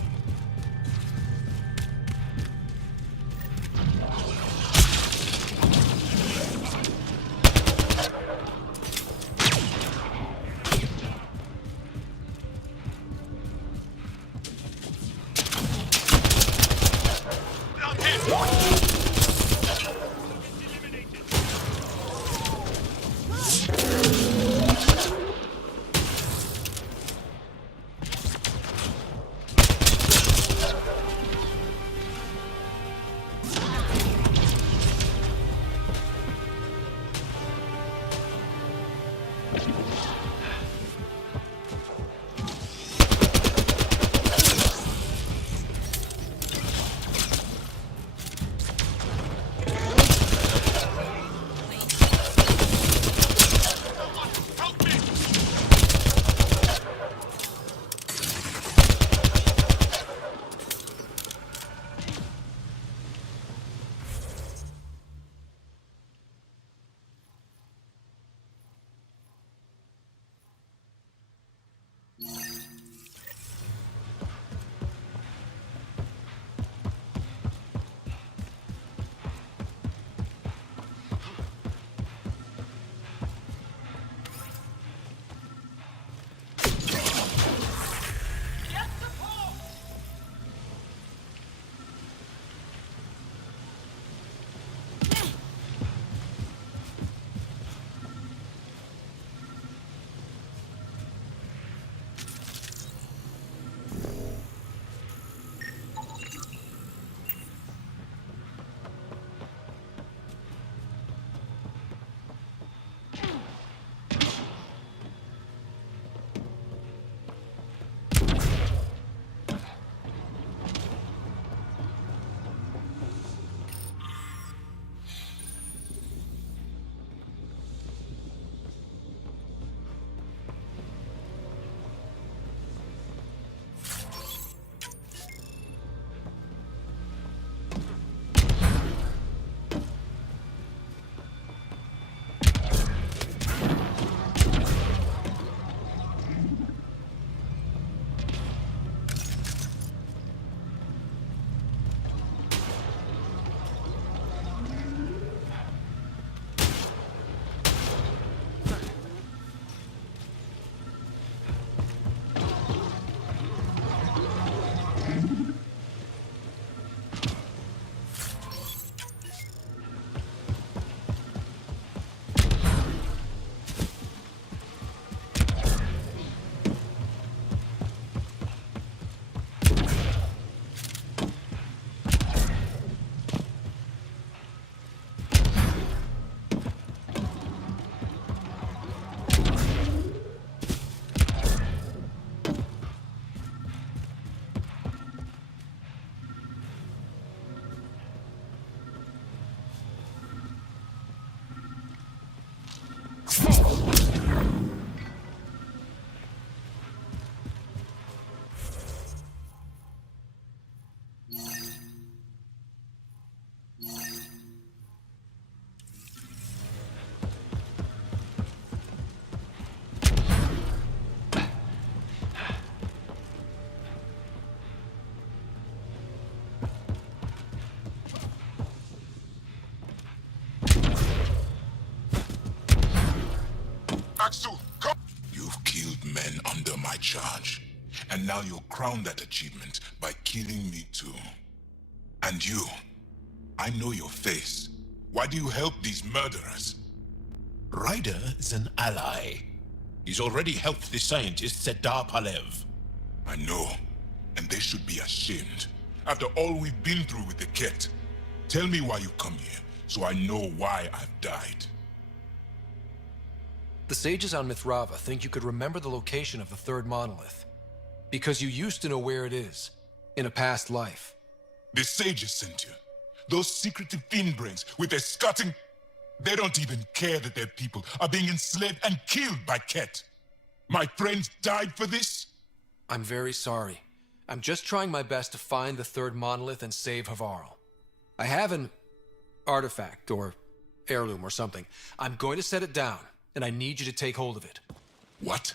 Axel, come! You've killed men under my charge, and now you'll crown that achievement by killing me too. And you, I know your face. Why do you help these murderers? Ryder is an ally. He's already helped the scientist Sedar Palev. I know, and they should be ashamed. After all we've been through with the Ket, tell me why you come here, so I know why I've died. The sages on Mithrava think you could remember the location of the third monolith. Because you used to know where it is, in a past life. The sages sent you. Those secretive fiend brains with their scutting... They don't even care that their people are being enslaved and killed by Ket. My friends died for this? I'm very sorry. I'm just trying my best to find the third monolith and save Havarl. I have an artifact or heirloom or something. I'm going to set it down, and I need you to take hold of it. What?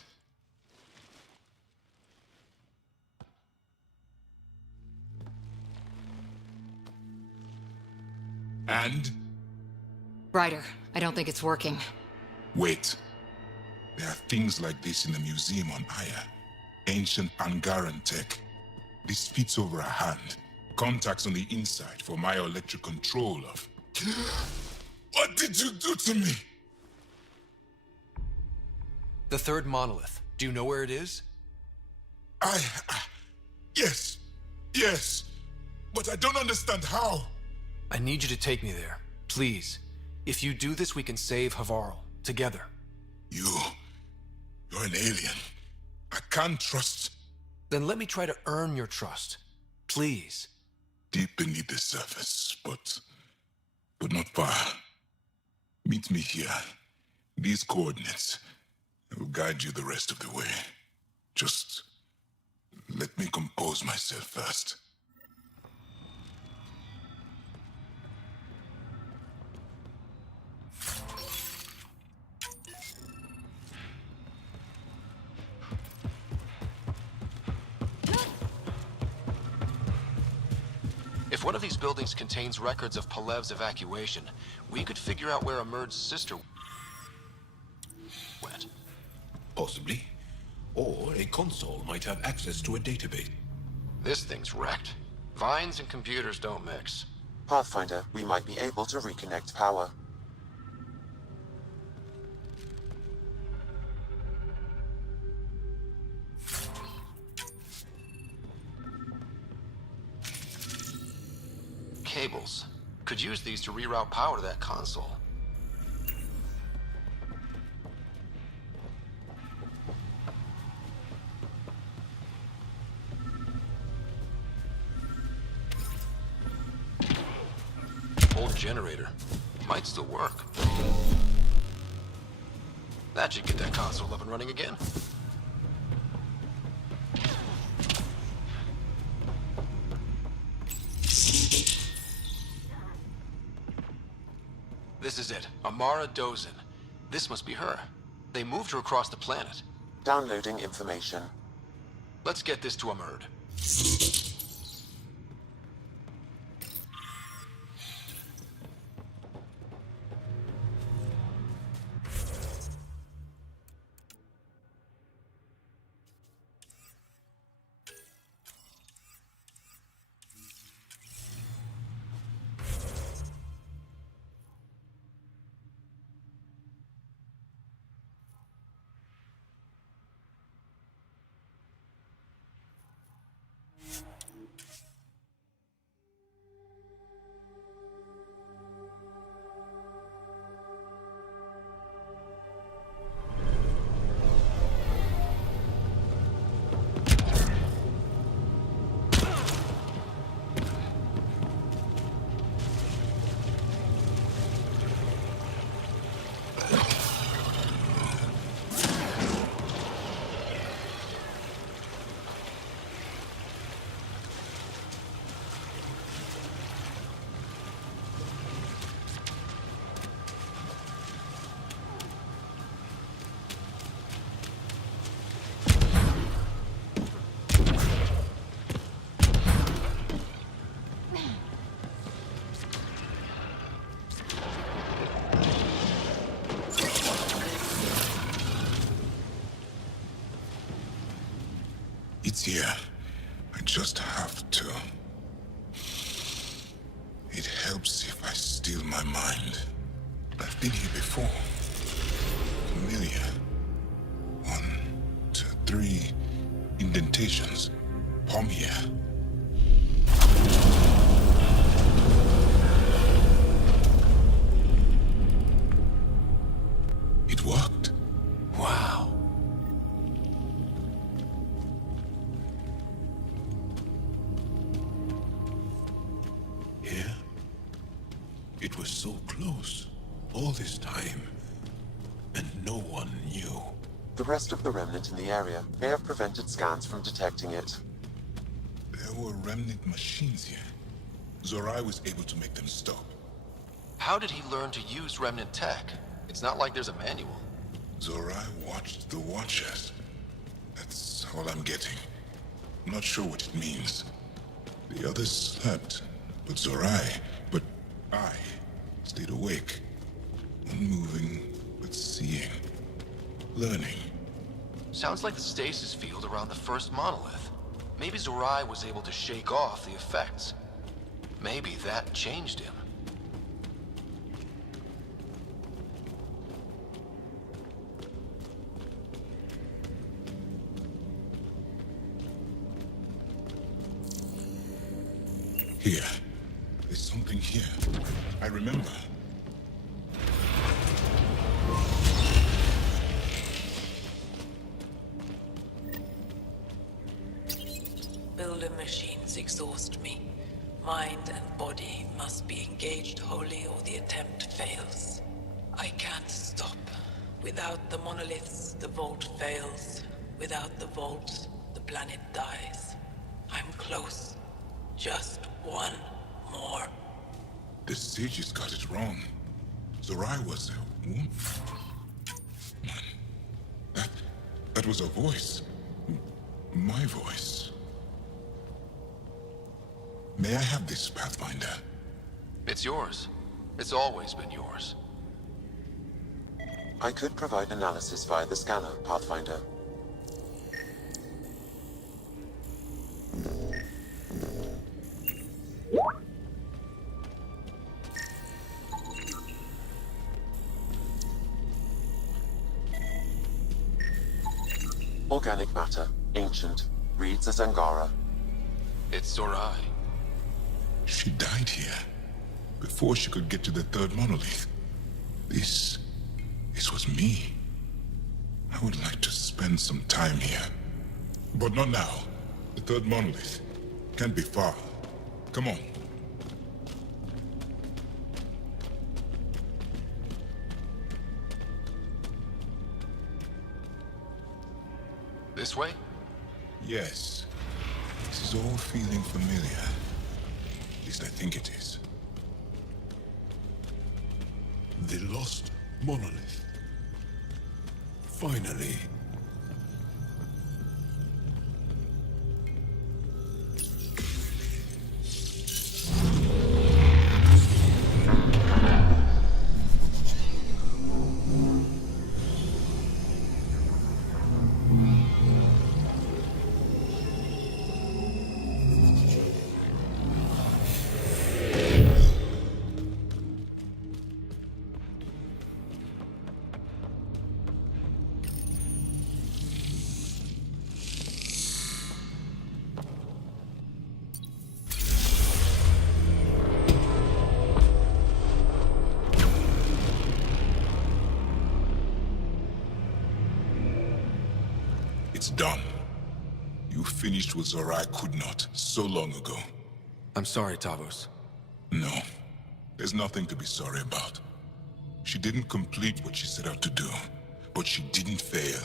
And? Ryder, I don't think it's working. Wait. There are things like this in the museum on Aya. Ancient Angaran tech. This fits over a hand. Contacts on the inside for myoelectric control of... What did you do to me? The third monolith. Do you know where it is? Yes. Yes. But I don't understand how. I need you to take me there. Please. If you do this, we can save Havarl. Together. You're an alien. I can't trust... Then let me try to earn your trust. Please. Deep beneath the surface, but not far. Meet me here. These coordinates. I will guide you the rest of the way. Just let me compose myself first. If one of these buildings contains records of Palev's evacuation, we could figure out where Emerge's sister went. Possibly. Or a console might have access to a database. This thing's wrecked. Vines and computers don't mix. Pathfinder, we might be able to reconnect power. Cables. Could use these to reroute power to that console. Old generator. Might still work. That should get that console up and running again. This is it. Amara Dozin. This must be her. They moved her across the planet. Downloading information. Let's get this to Amerd. here. I just have to. It helps if I steal my mind. I've been here before. Familiar. 1, 2, 3 indentations. Palm here. It worked. Wow. Here? It was so close. All this time. And no one knew. The rest of the remnant in the area may have prevented scans from detecting it. There were remnant machines here. Zorai was able to make them stop. How did he learn to use remnant tech? It's not like there's a manual. Zorai watched the Watchers. That's all I'm getting. I'm not sure what it means. The others slept, but I stayed awake. Unmoving, but seeing. Learning. Sounds like the stasis field around the first monolith. Maybe Zorai was able to shake off the effects. Maybe that changed him. Here. There's something here. I remember. Builder machines exhaust me. Mind and body must be engaged wholly or the attempt fails. I can't stop. Without the monoliths, the vault fails. Without the vault, the planet dies. I'm close. Just one more. The sages got it wrong. Zorai was a woman. That was a voice. My voice. May I have this, Pathfinder? It's yours. It's always been yours. I could provide analysis via the scanner, Pathfinder. Organic matter, ancient, reads as Angara. It's Zorai. She died here, before she could get to the third monolith. This was me. I would like to spend some time here. But not now. The third monolith can't be far. Come on. This way? Yes. This is all feeling familiar. At least I think it is. The lost monolith. Finally. It's done. You finished what Zorai could not so long ago. I'm sorry, Tavos. No. There's nothing to be sorry about. She didn't complete what she set out to do, but she didn't fail.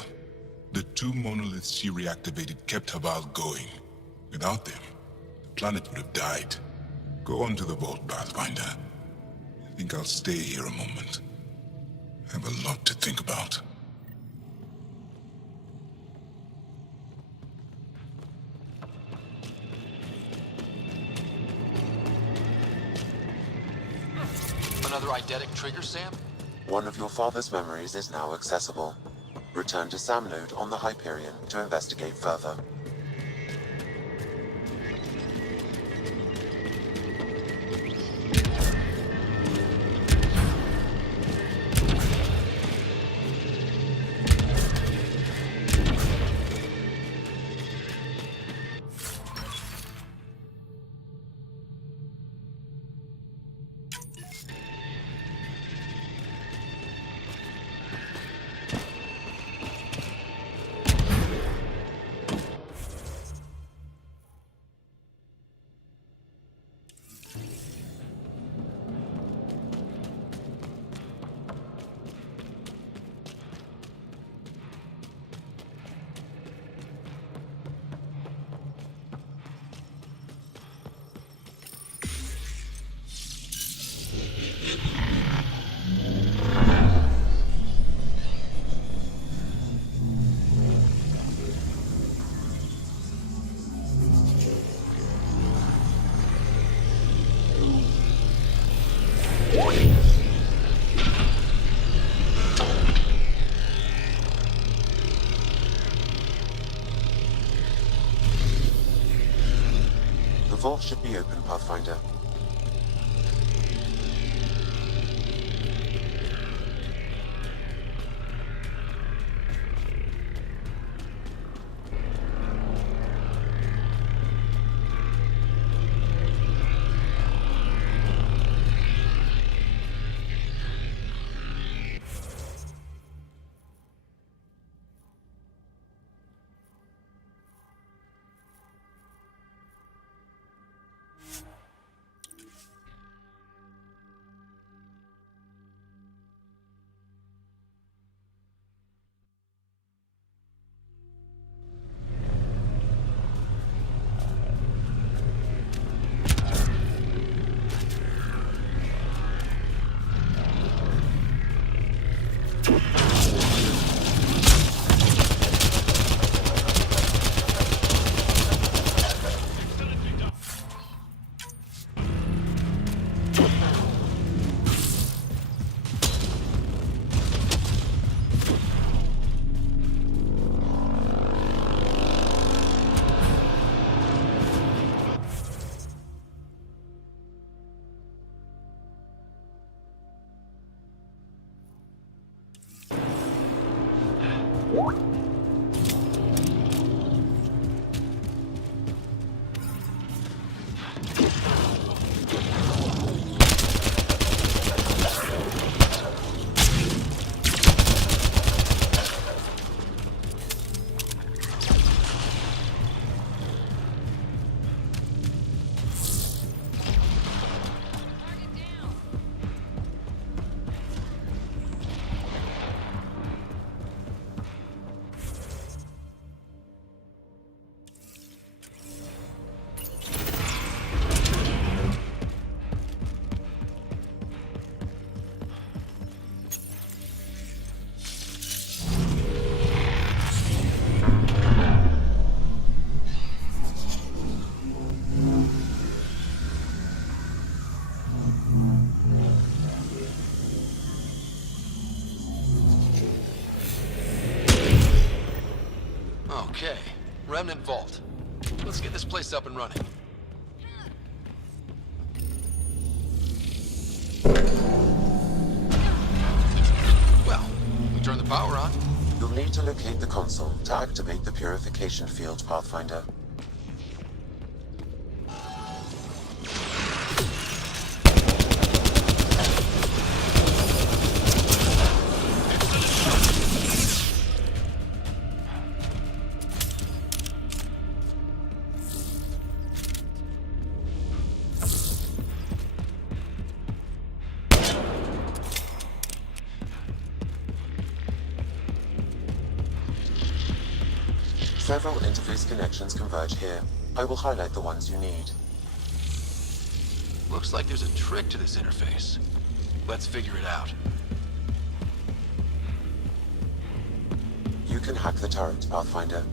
The 2 monoliths she reactivated kept Haval going. Without them, the planet would have died. Go on to the vault, Pathfinder. I think I'll stay here a moment. I have a lot to think about. Another eidetic trigger, Sam? One of your father's memories is now accessible. Return to Sam Node on the Hyperion to investigate further. The vault should be open, Pathfinder. Okay, Remnant Vault. Let's get this place up and running. Well, we turn the power on. You'll need to locate the console to activate the purification field, Pathfinder. Several interface connections converge here. I will highlight the ones you need. Looks like there's a trick to this interface. Let's figure it out. You can hack the turret, Pathfinder.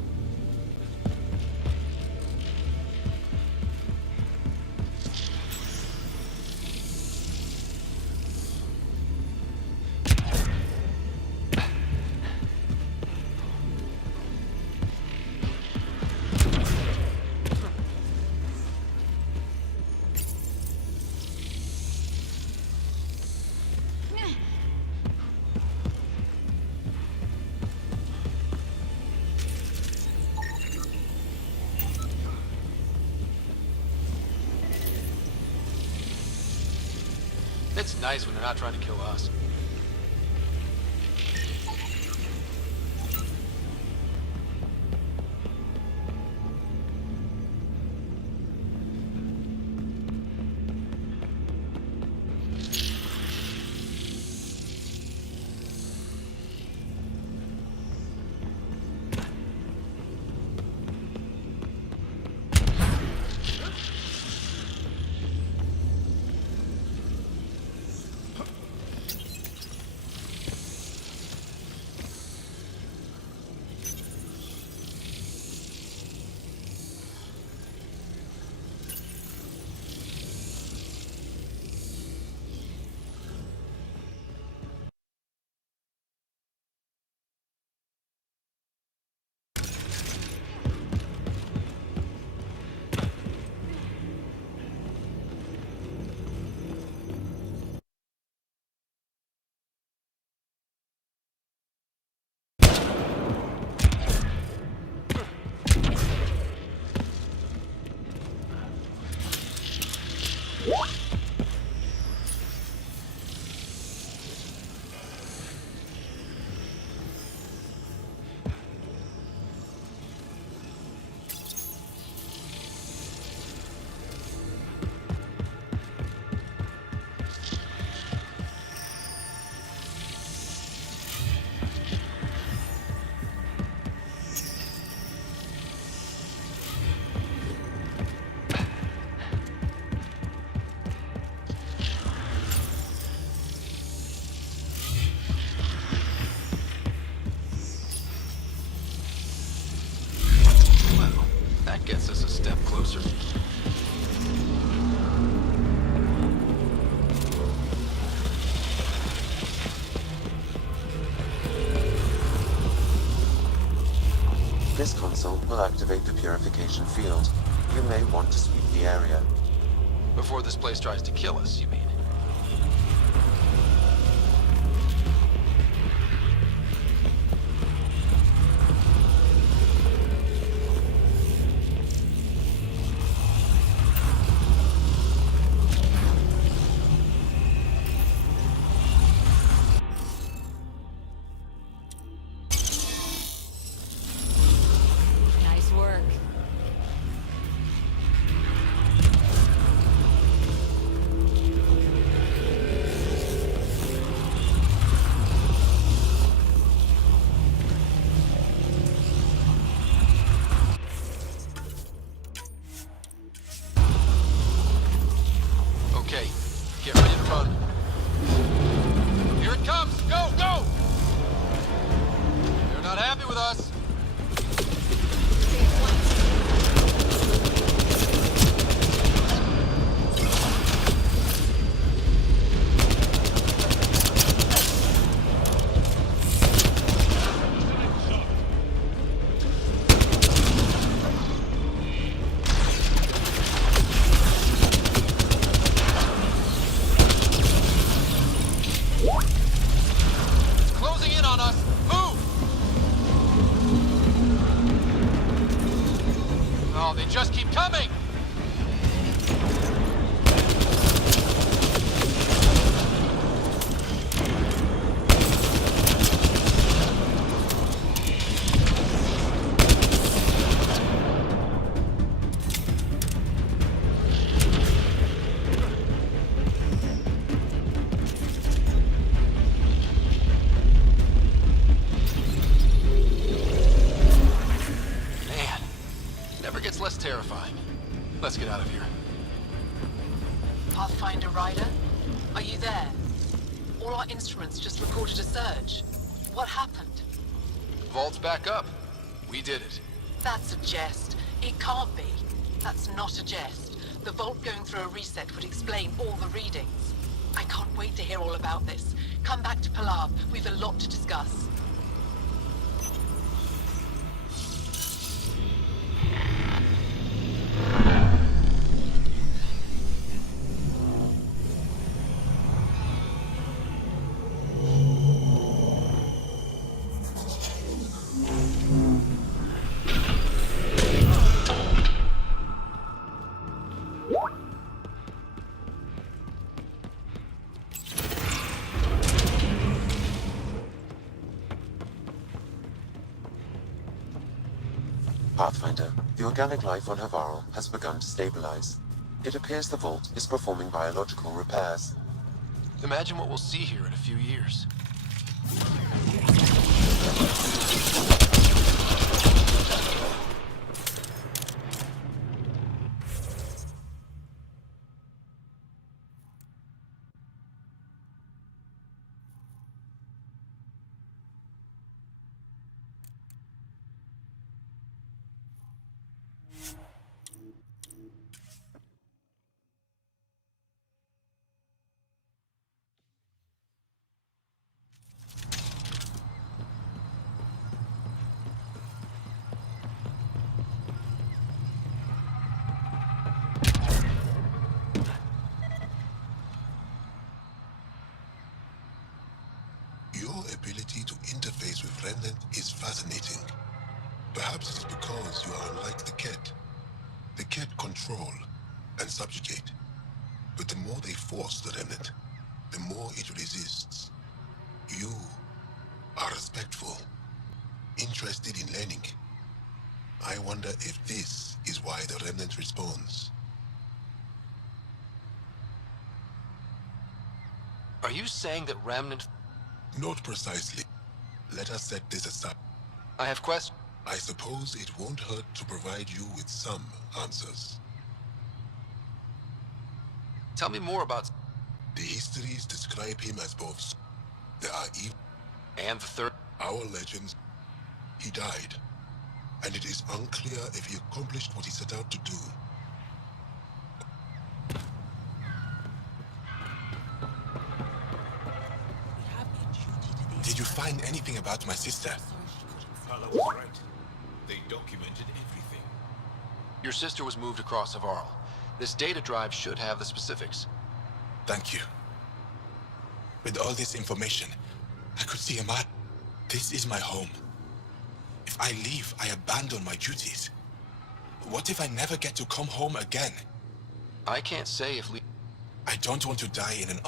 It's nice when they're not trying to kill us. This console will activate the purification field. You may want to sweep the area. Before this place tries to kill us, you mean? Nice work. Okay, get ready to run. Here it comes! Go, go! They're not happy with us. It's closing in on us. Move! Oh, they just keep coming! Man, never gets less terrifying. Let's get out of here. Pathfinder Rider, are you there? All our instruments just recorded a surge. What happened? Vault's back up. We did it. That's a jest. It can't be. That's not a jest. The vault going through a reset would explain all the readings. I can't wait to hear all about this. Come back to Palab. We've a lot to discuss. Pathfinder, the organic life on Havarl has begun to stabilize. It appears the vault is performing biological repairs. Imagine what we'll see here in a few years. Your ability to interface with Remnant is fascinating. Perhaps it's because you are unlike the Ket. The Ket control and subjugate. But the more they force the Remnant, the more it resists. You are respectful, interested in learning. I wonder if this is why the Remnant responds. Are you saying that Remnant... Not precisely. Let us set this aside. I have questions. I suppose it won't hurt to provide you with some answers. Tell me more about... The histories describe him as both. There are evil. And the third... Our legends. He died. And it is unclear if he accomplished what he set out to do. Did you find anything about my sister? Fella was right. They don't documented everything. Your sister was moved across Havarl. This data drive should have the specifics. Thank you. With all this information, I could see a map. This is my home. If I leave, I abandon my duties. What if I never get to come home again? I can't say if I don't want to die in an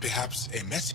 perhaps a mess.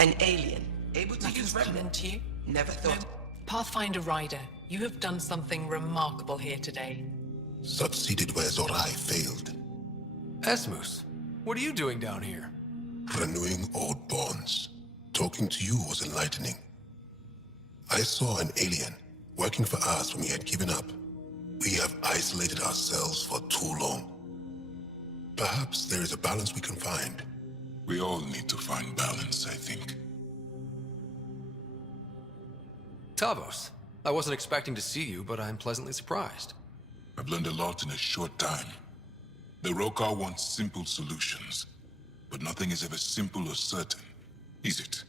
An alien, able to That use has come into you? Never thought. Pathfinder Ryder, you have done something remarkable here today. Succeeded where Zorai failed. Esmus, what are you doing down here? Renewing old bonds. Talking to you was enlightening. I saw an alien working for us when we had given up. We have isolated ourselves for too long. Perhaps there is a balance we can find. We all need to find balance, I think. Tavos, I wasn't expecting to see you, but I'm pleasantly surprised. I've learned a lot in a short time. The Rokar wants simple solutions, but nothing is ever simple or certain, is it?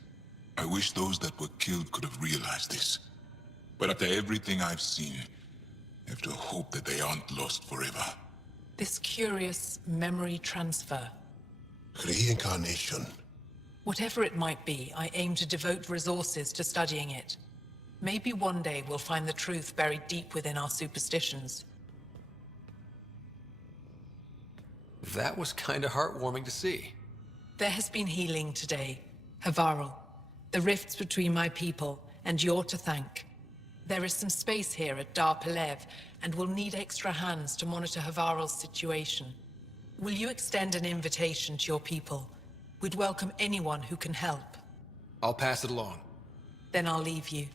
I wish those that were killed could have realized this. But after everything I've seen, I have to hope that they aren't lost forever. This curious memory transfer. Reincarnation. Whatever it might be, I aim to devote resources to studying it. Maybe one day we'll find the truth buried deep within our superstitions. That was kinda heartwarming to see. There has been healing today, Havarl. The rifts between my people, and you're to thank. There is some space here at Dar Pelev, and we'll need extra hands to monitor Havarl's situation. Will you extend an invitation to your people? We'd welcome anyone who can help. I'll pass it along. Then I'll leave you.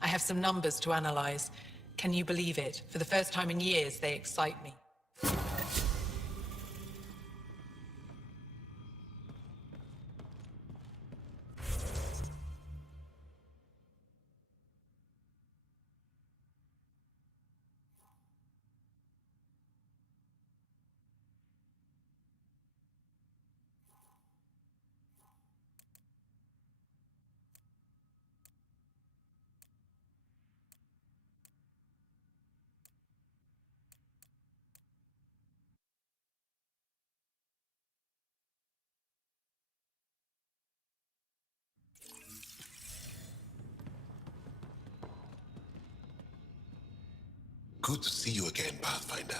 I have some numbers to analyze. Can you believe it? For the first time in years, they excite me. Good to see you again, Pathfinder.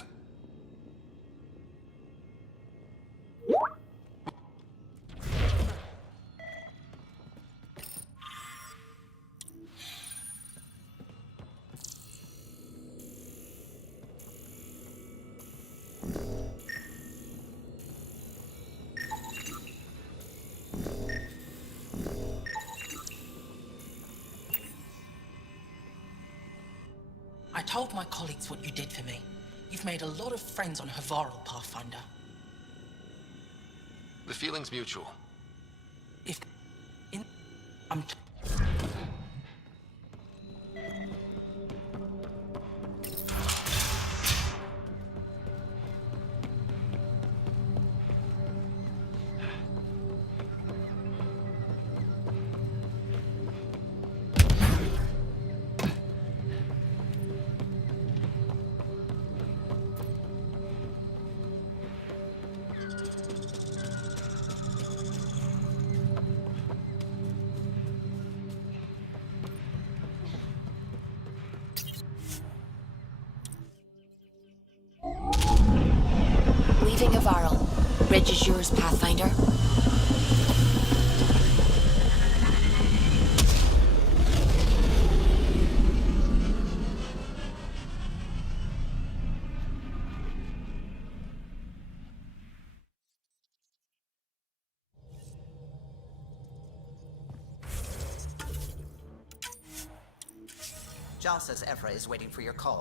I told my colleagues what you did for me. You've made a lot of friends on Havarl, Pathfinder. The feeling's mutual. If... I'm... Leaving Havarl. Bridge is yours, Pathfinder. John says Ephra is waiting for your call.